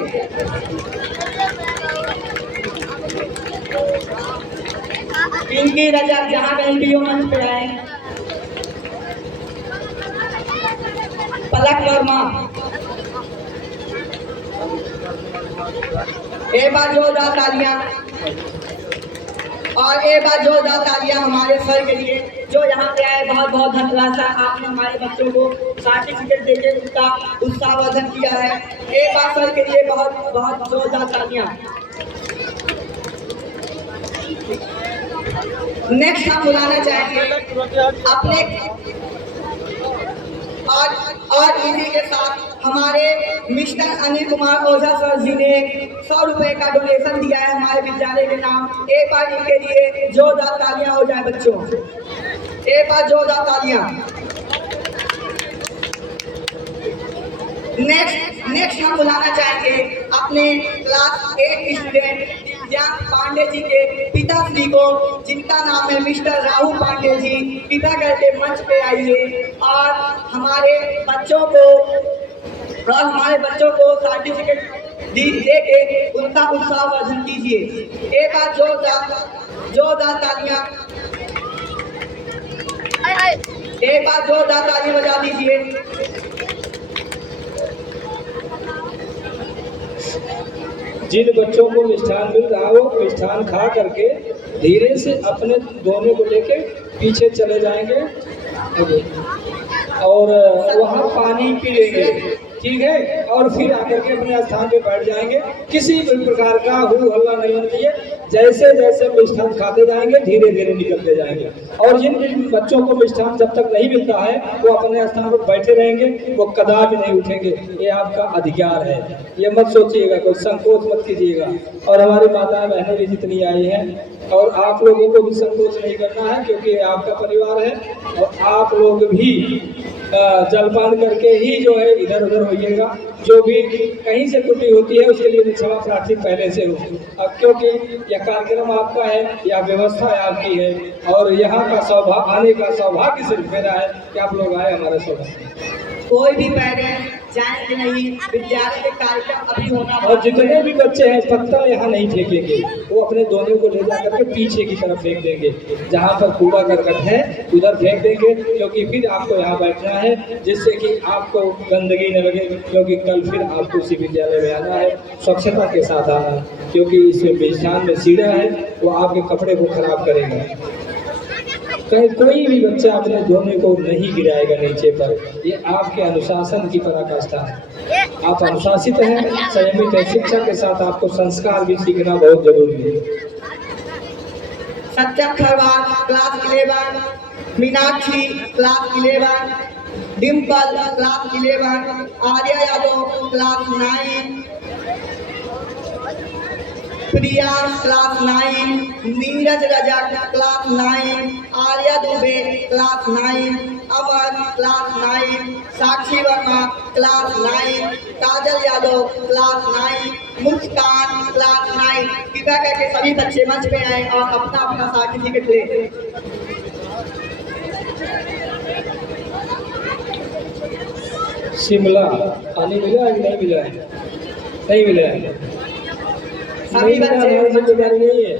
पिंकी रजक जहाँ कहीं भी हो मंच पे आए। पलक वर्मा, एक बार जोरदार तालियां, और एक बार जोरदार तालियां हमारे सर के लिए जो यहाँ पे आए। बहुत बहुत धन्यवाद सर, आपने हमारे बच्चों को सर्टिफिकेट देके उनका उत्साहवर्धन किया है। एक बार सर के लिए बहुत बहुत जोरदार तालियां। नेक्स्ट हम बुलाना चाहेंगे अपने और इसी के साथ हमारे मिस्टर अनिल कुमार ओझा सर जी ने 100 रुपए का डोनेशन दिया है हमारे विद्यालय के नाम। एक बार इनके लिए जोरदार तालियां हो जाए बच्चों, एक बार जोरदार तालियां। नेक्स्ट हम बुलाना चाहेंगे अपने क्लास 8 स्टूडेंट दिव्यांग पांडे जी के पिताश्री को, जिनका नाम है मिस्टर राहुल पांडे जी। कृपया करके मंच पे आइए और हमारे बच्चों को सर्टिफिकेट दे के उनका उत्साहवर्धन कीजिए। एक बार जोरदार तालियां, एक बार जोरदार ताली बजा दीजिए। जिन बच्चों को मिष्ठान मिल रहा हो, मिष्ठान खा करके धीरे से अपने दोनों को लेके पीछे चले जाएंगे और वहाँ पानी पी लेंगे, ठीक है, और फिर आकर के अपने स्थान पे बैठ जाएंगे। किसी भी प्रकार का हू हल्ला नहीं होना चाहिए। जैसे जैसे मिष्ठान खाते जाएंगे धीरे धीरे निकलते जाएंगे। और जिन बच्चों को मिष्ठान जब तक नहीं मिलता है वो अपने स्थान पर बैठे रहेंगे, वो कदापि नहीं उठेंगे। ये आपका अधिकार है, ये मत सोचिएगा, कोई संकोच मत कीजिएगा। और हमारी माताएं बहनें भी जितनी आई हैं, और आप लोगों को भी संकोच नहीं करना है, क्योंकि ये आपका परिवार है। और आप लोग भी जलपान करके ही जो है इधर उधर होइएगा। जो भी कहीं से त्रुटि होती है उसके लिए क्षमा प्रार्थी पहले से हो, क्योंकि यह कार्यक्रम आपका है, यह व्यवस्था आपकी है, और यहाँ का सौभाग्य, आने का सौभाग्य सिर्फ मेरा है कि आप लोग आए हमारे सौभाग्य। कोई भी पेरेंट्स जाएंगे नहीं, विद्यालय के कार्यक्रम अभी होना। और जितने भी बच्चे हैं पत्थर यहाँ नहीं फेंकेंगे, वो अपने दोनों को ले जा करके पीछे की तरफ फेंक देंगे। जहाँ पर कूड़ा करकट है उधर फेंक देंगे, क्योंकि फिर आपको यहाँ बैठना है, जिससे कि आपको गंदगी न लगे। क्योंकि कल फिर आपको उसी विद्यालय में आना है, स्वच्छता के साथ आना है, क्योंकि इस मिष्ठान में सीढ़ा है वो आपके कपड़े को खराब करेगा। कहीं कोई भी बच्चा अपने दोनों को नहीं गिराएगा नीचे पर। ये आपके अनुशासन की पराकाष्ठा है। आप अनुशासित हैं, संयमित हैं। शिक्षा के साथ आपको संस्कार भी सीखना बहुत जरूरी है। Satyam Kharwal class 11, Meenakshi class 11, Dimple class 11, Arya Yadav class 9, Priya class 9, Neeraj Rajak class 9, Arya Dubey class 9, Amar class 9, Sakshi Verma class 9, Kajal Yadav class 9, Muskan class 9। कृपया करके सभी बच्चे मंच पे आए और अपना अपना सर्टिफिकेट ले। शिमला पानी मिला है कि नहीं मिला है? नहीं मिला है। सभी बच्चे जिम्मेदारी नहीं है,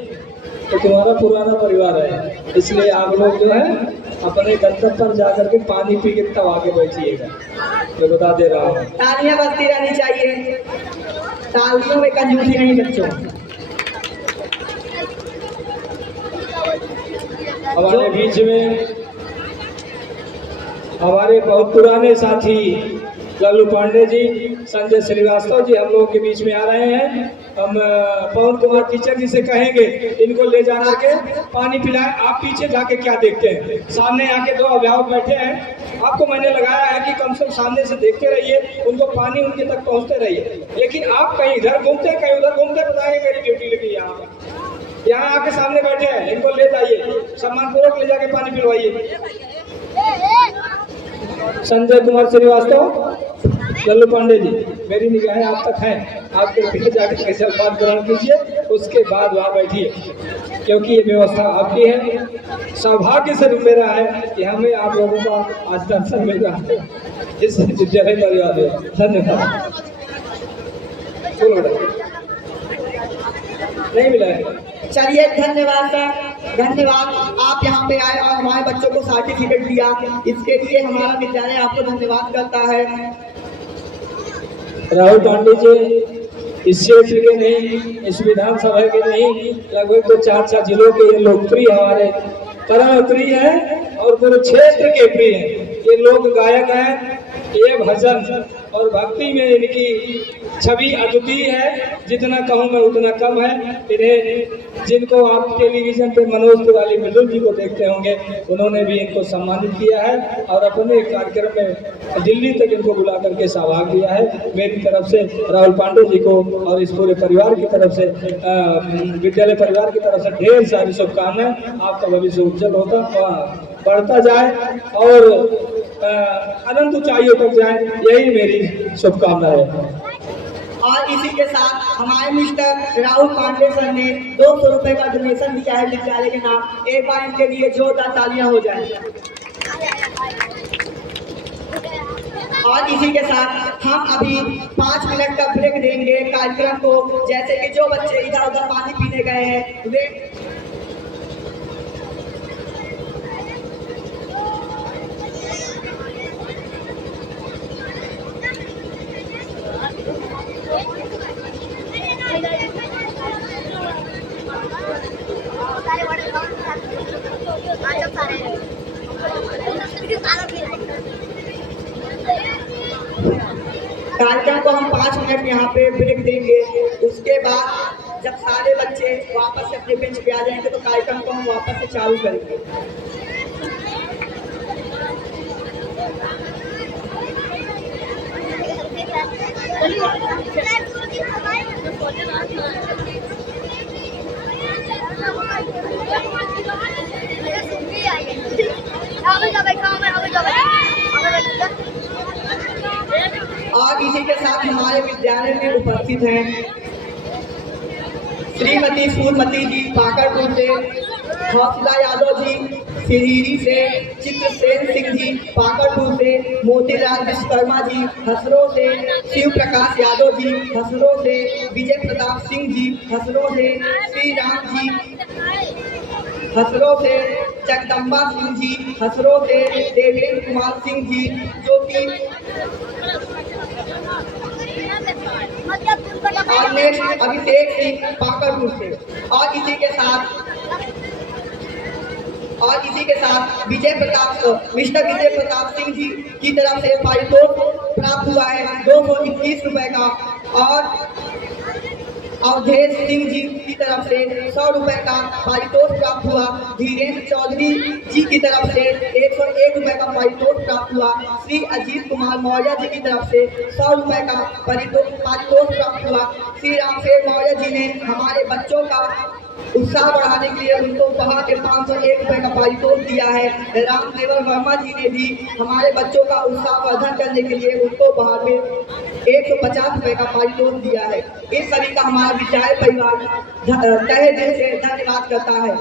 तो तुम्हारा पुराना परिवार है, इसलिए आप लोग जो है अपने गंतव्य पर जाकर के पानी पी के तब आगे बैठिएगा। मैं बता दे रहा हूँ, तालियां बजती रहनी चाहिए, तालियों में कंजूसी नहीं बच्चों। हमारे बीच में हमारे बहुत पुराने साथी लल्लू पांडे जी, संजय श्रीवास्तव जी हम लोगों के बीच में आ रहे हैं। हम पवन कुमार टीचर जी से कहेंगे इनको ले जा करके पानी पिलाएं। आप पीछे जाके क्या देखते हैं? सामने आके दो अभिभावक बैठे हैं, आपको मैंने लगाया है कि कम से कम सामने से देखते रहिए, उनको पानी उनके तक पहुंचते रहिए। लेकिन आप कहीं इधर घूमते कहीं उधर घूमते, बताएंगे मेरी ड्यूटी लगी यहाँ आके सामने बैठे हैं, इनको ले जाइए, सम्मानपूर्वक ले जाके पानी पिलवाइए। संजय कुमार श्रीवास्तव, लल्लू पांडे जी, मेरी निगाहें आप तक हैं, आप कृपया जाकर जलपान ग्रहण कीजिए, उसके बाद वहाँ बैठिए, क्योंकि ये व्यवस्था आपकी है। सौभाग्य से मेरा है कि हमें आप लोगों का आज दर्शन मिल रहा है इस विद्यालय परिवार में। धन्यवाद। नहीं मिला है। चलिए धन्यवाद सर, धन्यवाद। आप यहाँ पे आए और हमारे बच्चों को सर्टिफिकेट दिया, इसके लिए हमारा विद्यालय आपको धन्यवाद करता है। राहुल पांडे जी इस क्षेत्र के नहीं, इस विधानसभा के नहीं, लगभग 2-4 जिलों के ये लोकप्रिय हमारे परम प्रिय हैं और पूरे क्षेत्र के प्रिय हैं। ये लोग गायक हैं, ये भजन और भक्ति में इनकी छवि अद्वितीय है, जितना कहूँ मैं उतना कम है। इन्हें जिनको आप टेलीविजन पे मनोज तिवारी मृदुल जी को देखते होंगे, उन्होंने भी इनको सम्मानित किया है और अपने कार्यक्रम में दिल्ली तक इनको बुला करके सहभाग दिया है। मेरी तरफ से राहुल पांडे जी को और इस पूरे परिवार की तरफ से, विद्यालय परिवार की तरफ से ढेर सारी शुभकामनाएं। आपका भविष्य उज्जवल होता बढ़ता जाए और अनंत ऊंचाइयों तक जाए, यही मेरी शुभकामना है। और इसी के साथ हमारे मिस्टर राहुल पांडे सर ने 200 रुपए का डोनेशन दिया है विद्यालय के नाम। एक बार इनके लिए जोरदार तालियां हो जाए। और इसी के साथ हम अभी 5 मिनट का ब्रेक देंगे कार्यक्रम को। जैसे कि जो बच्चे इधर उधर पानी पीने गए हैं वे कार्यक्रम को हम 5 मिनट यहाँ पे ब्रेक देंगे। उसके बाद जब सारे बच्चे वापस से अपने बेंच पे आ जाएंगे तो कार्यक्रम को हम वापस से चालू करेंगे। और इसी के साथ हमारे विद्यालय में उपस्थित हैं श्रीमती फूलमती जी पाकड़पुर से, हौसला यादव जी सिरीरी से, चित्रसेन सिंह जी पाकड़पुर से, मोतीलाल विश्वकर्मा जी हसरो से, शिव प्रकाश यादव जी हसरो से, विजय प्रताप सिंह जी हसरो से, श्री राम जी हसरो से, जगदम्बा सिंह जी हसरो से, देवेंद्र कुमार सिंह जी जो कि और नेक्स्ट अभिषेक सिंह पाकड़पुर से। और इसी के साथ मिस्टर विजय प्रताप सिंह जी की तरफ से पारितोषिक प्राप्त हुआ है 221 रुपए का। और अवधेश सिंह जी की तरफ से 100 रुपए का पारितोषिक प्राप्त हुआ। धीरेन्द्र चौधरी जी की तरफ से 101 रुपए का पारितोषिक प्राप्त हुआ। श्री अजीत कुमार मौर्य जी की तरफ से 100 रुपए का पारितोषिक प्राप्त हुआ। श्री रामशेर मौर्य जी ने हमारे बच्चों का उत्साह बढ़ाने के लिए उनको उपहार के 501 रुपए का पारितोषिक दिया है। रामदेवर वर्मा जी ने भी हमारे बच्चों का उत्साह वर्धन करने के लिए उनको उपहार में 150 रुपए का पारितोषिक दिया है। इन सभी का हमारा विद्यालय परिवार तहे दिल से धन्यवाद करता है।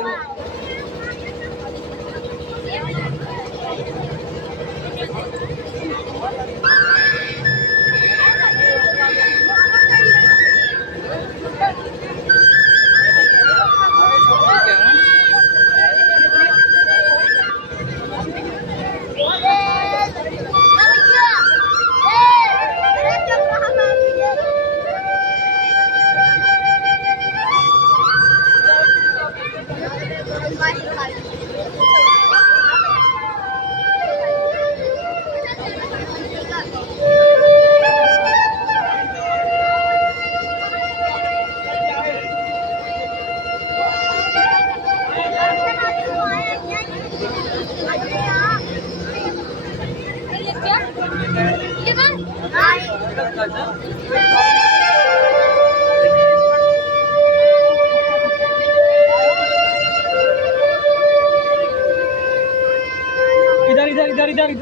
इधर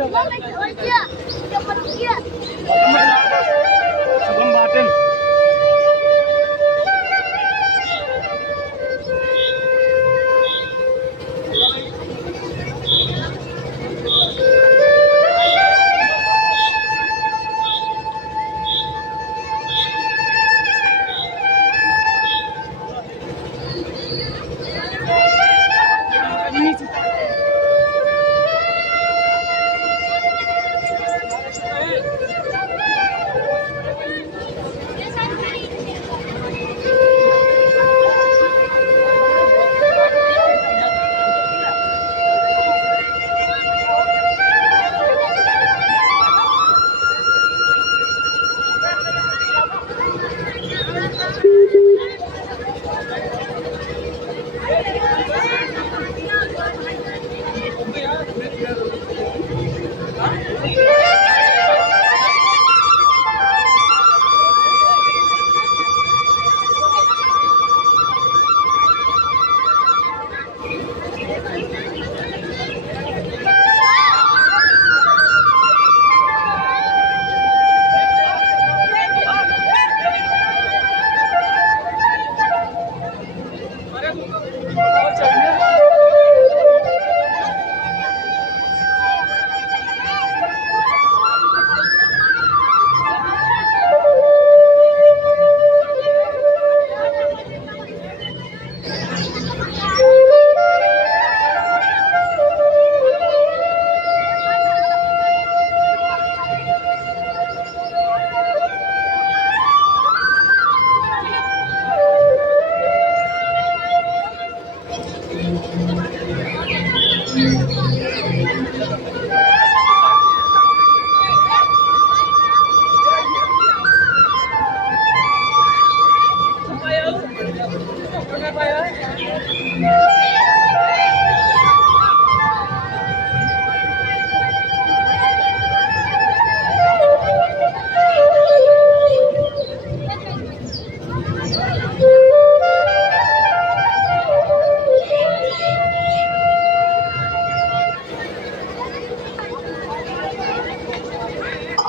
शुभम बाटन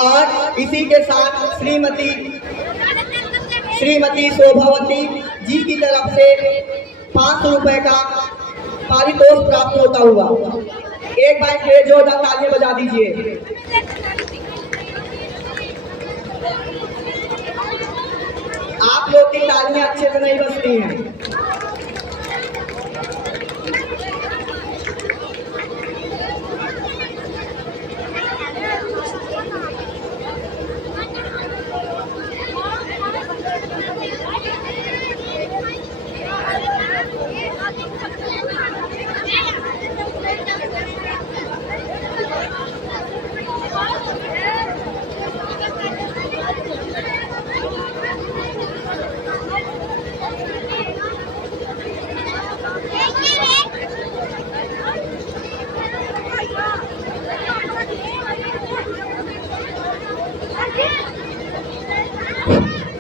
और इसी के साथ श्रीमती शोभावती जी की तरफ से 500 रुपए का पारितोष प्राप्त होता हुआ एक बार फिर जोरदार तालियां बजा दीजिए। आप लोग की तालियां अच्छे से नहीं बजती हैं।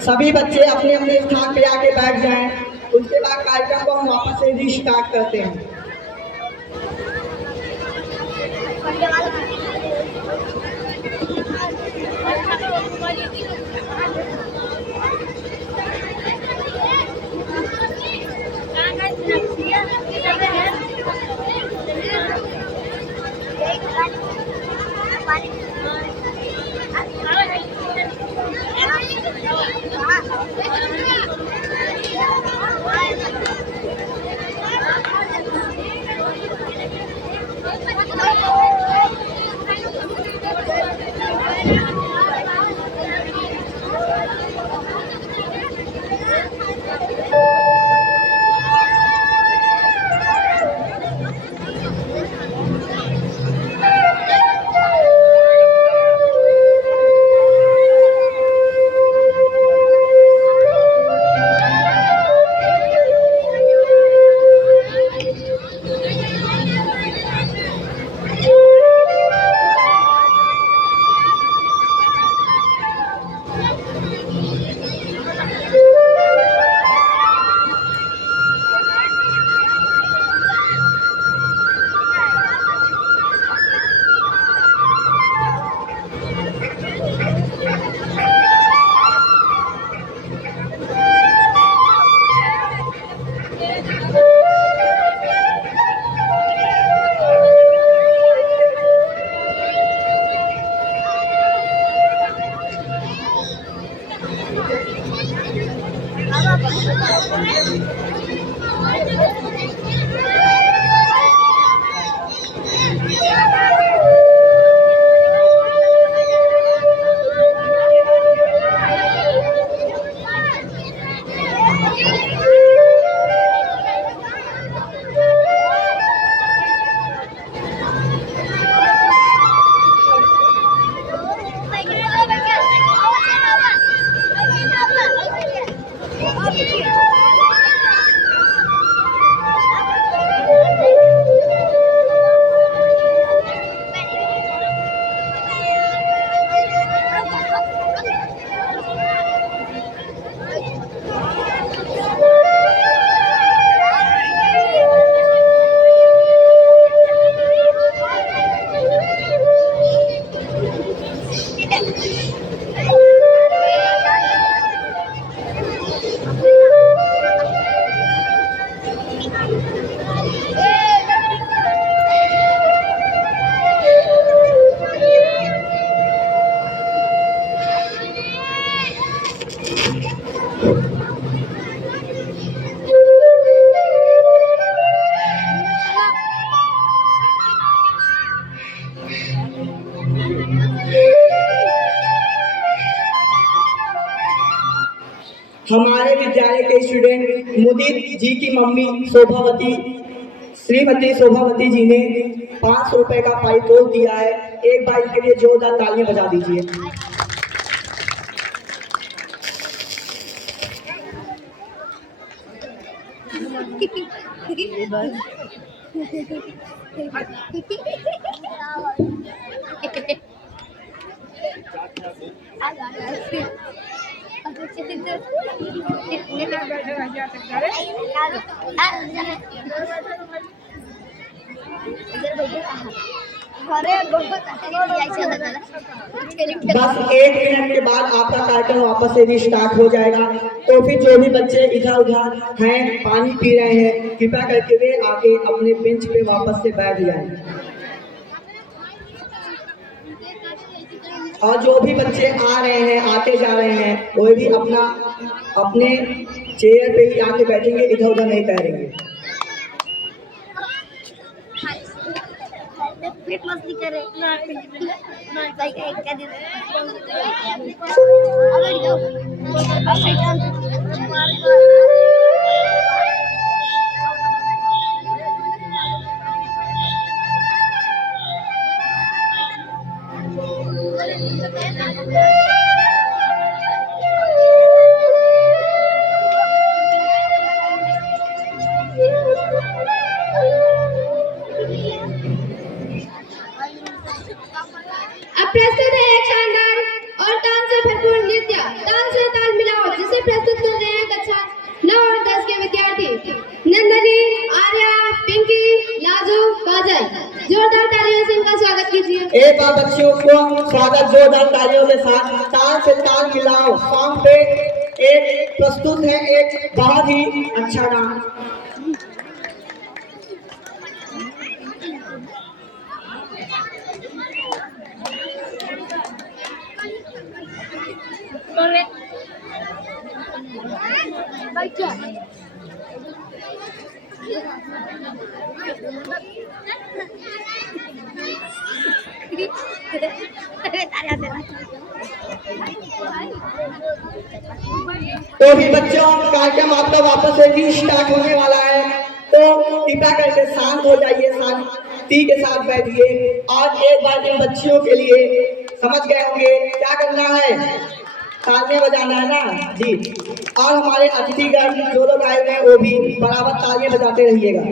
सभी बच्चे अपने अपने स्थान पे आके बैठ जाएं। उसके बाद कार्यक्रम को हम वापस से रिस्टार्ट करते हैं। हमारे विद्यालय के स्टूडेंट मुदीर जी की मम्मी शोभावती श्रीमती शोभावती जी ने 500 रुपए का पारितोष दिया है। एक बार इनके लिए जोरदार तालियां बजा दीजिए। बस 1 मिनट के बाद आपका कार्यक्रम वापस से भी स्टार्ट हो जाएगा। तो फिर जो भी बच्चे इधर उधर हैं, पानी पी रहे हैं, कृपया करके वे आके अपने बेंच पे वापस से बैठ जाएं। और जो भी बच्चे आ रहे हैं, आते जा रहे हैं, वो भी अपने चेयर पे ही आके बैठेंगे, इधर उधर नहीं टहरेंगे। मस्ती करे अब प्रस्तुत है एक शानदार और ताल से भरपूर नृत्य। ताल से ताल मिलाओ, जिसे प्रस्तुत कर रहे हैं कक्षा 9 और 10 के विद्यार्थी नंदनी, आर्या, पिंकी, लाजू, काजल। जोरदार तालियों से इनका स्वागत कीजिए। एक बार बच्चियों को स्वागत जोरदार तालियों के साथ। ताल से ताल मिलाओ सॉन्ग पे एक प्रस्तुत है एक बहुत ही अच्छा डांस। तो भी बच्चों, कार्यक्रम आपका वापस से भी स्टार्ट होने वाला है, तो कृपया करके शांत हो जाइए, शांति के साथ बैठिए। और एक बार इन बच्चियों के लिए समझ गए होंगे क्या करना है, तालियां बजाना है ना जी। और हमारे अतिथिगण जो लोग आए हुए हैं वो भी बराबर तालियां बजाते रहिएगा।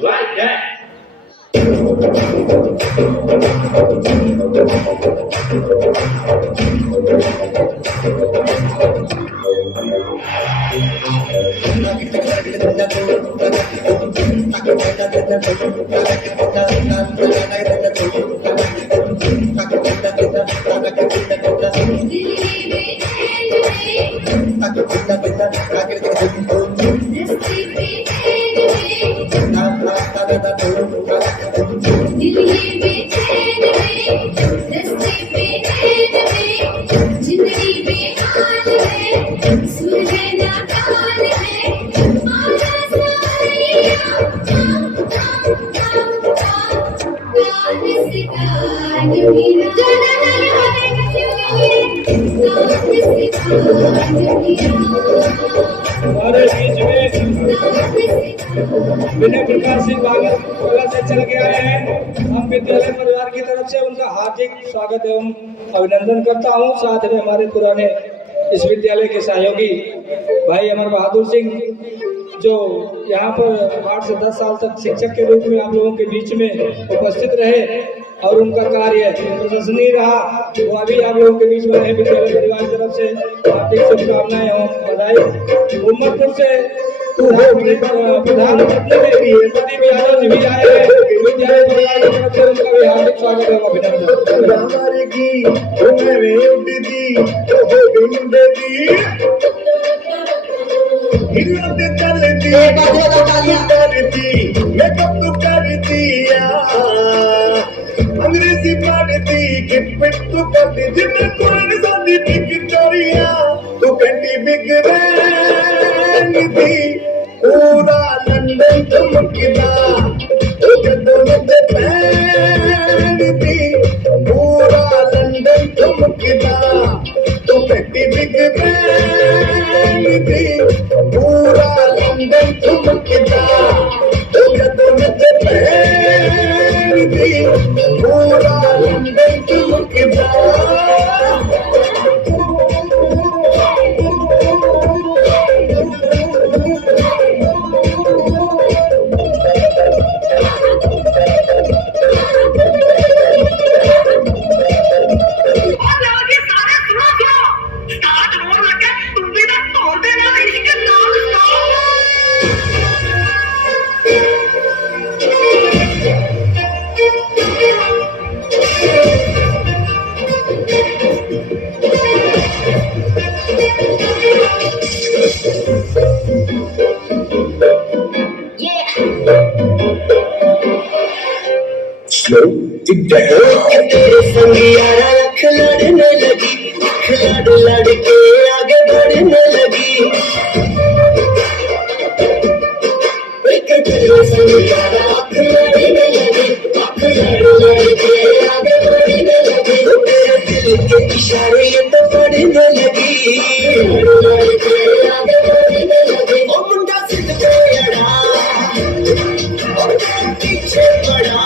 Like that. हमारे बीच में विनय प्रकाश सिंह बागल कोला से चल के आए हैं। हम विद्यालय परिवार की तरफ से उनका हार्दिक स्वागत एवं अभिनंदन करता हूं। साथ में हमारे पुराने इस विद्यालय के सहयोगी भाई अमर बहादुर सिंह, जो यहाँ पर 8 से 10 साल तक शिक्षक के रूप में आप लोगों के बीच में उपस्थित रहे और उनका कार्य प्रशंसनीय रहा, वो अभी आप लोगों के बीच में रहे। विद्यालय परिवार की तरफ से हार्दिक शुभकामनाएं एवं बधाई। उम्मदपुर से प्रधानमंत्री प्रदीप यादव जी भी आए हैं। विद्यालय परिवार की तरफ से उनका भी हार्दिक स्वागत एवं अभिनंदन। अंग्रेजी पढ़ती कि पिट्टू करती जिन्हें कोई सादी विक्टोरिया तो कंटी बिग बैंग थी पूरा लंदन चमकदा ओ जदों ते बैंग थी पूरा लंदन चमकदा तो कंटी बिग बैंग थी पूरा लंदन चमकदा ओ जदों ते बैंग थी पूरा लंदन चमकदा। तेरे संग यारा अख लड़ने लगी, लड़ लड़ के आगे बढ़ने लगी। तेरे संग यारा अख लड़ने लगी, लड़ लड़ के आगे बढ़ने लगी। तेरे दिल के इशारे ये तो पढ़ने लगी, लड़ लड़ के आगे बढ़ने लगी। ओ मुंडा सिद्ध पे अड़ा और पीछे पड़ा,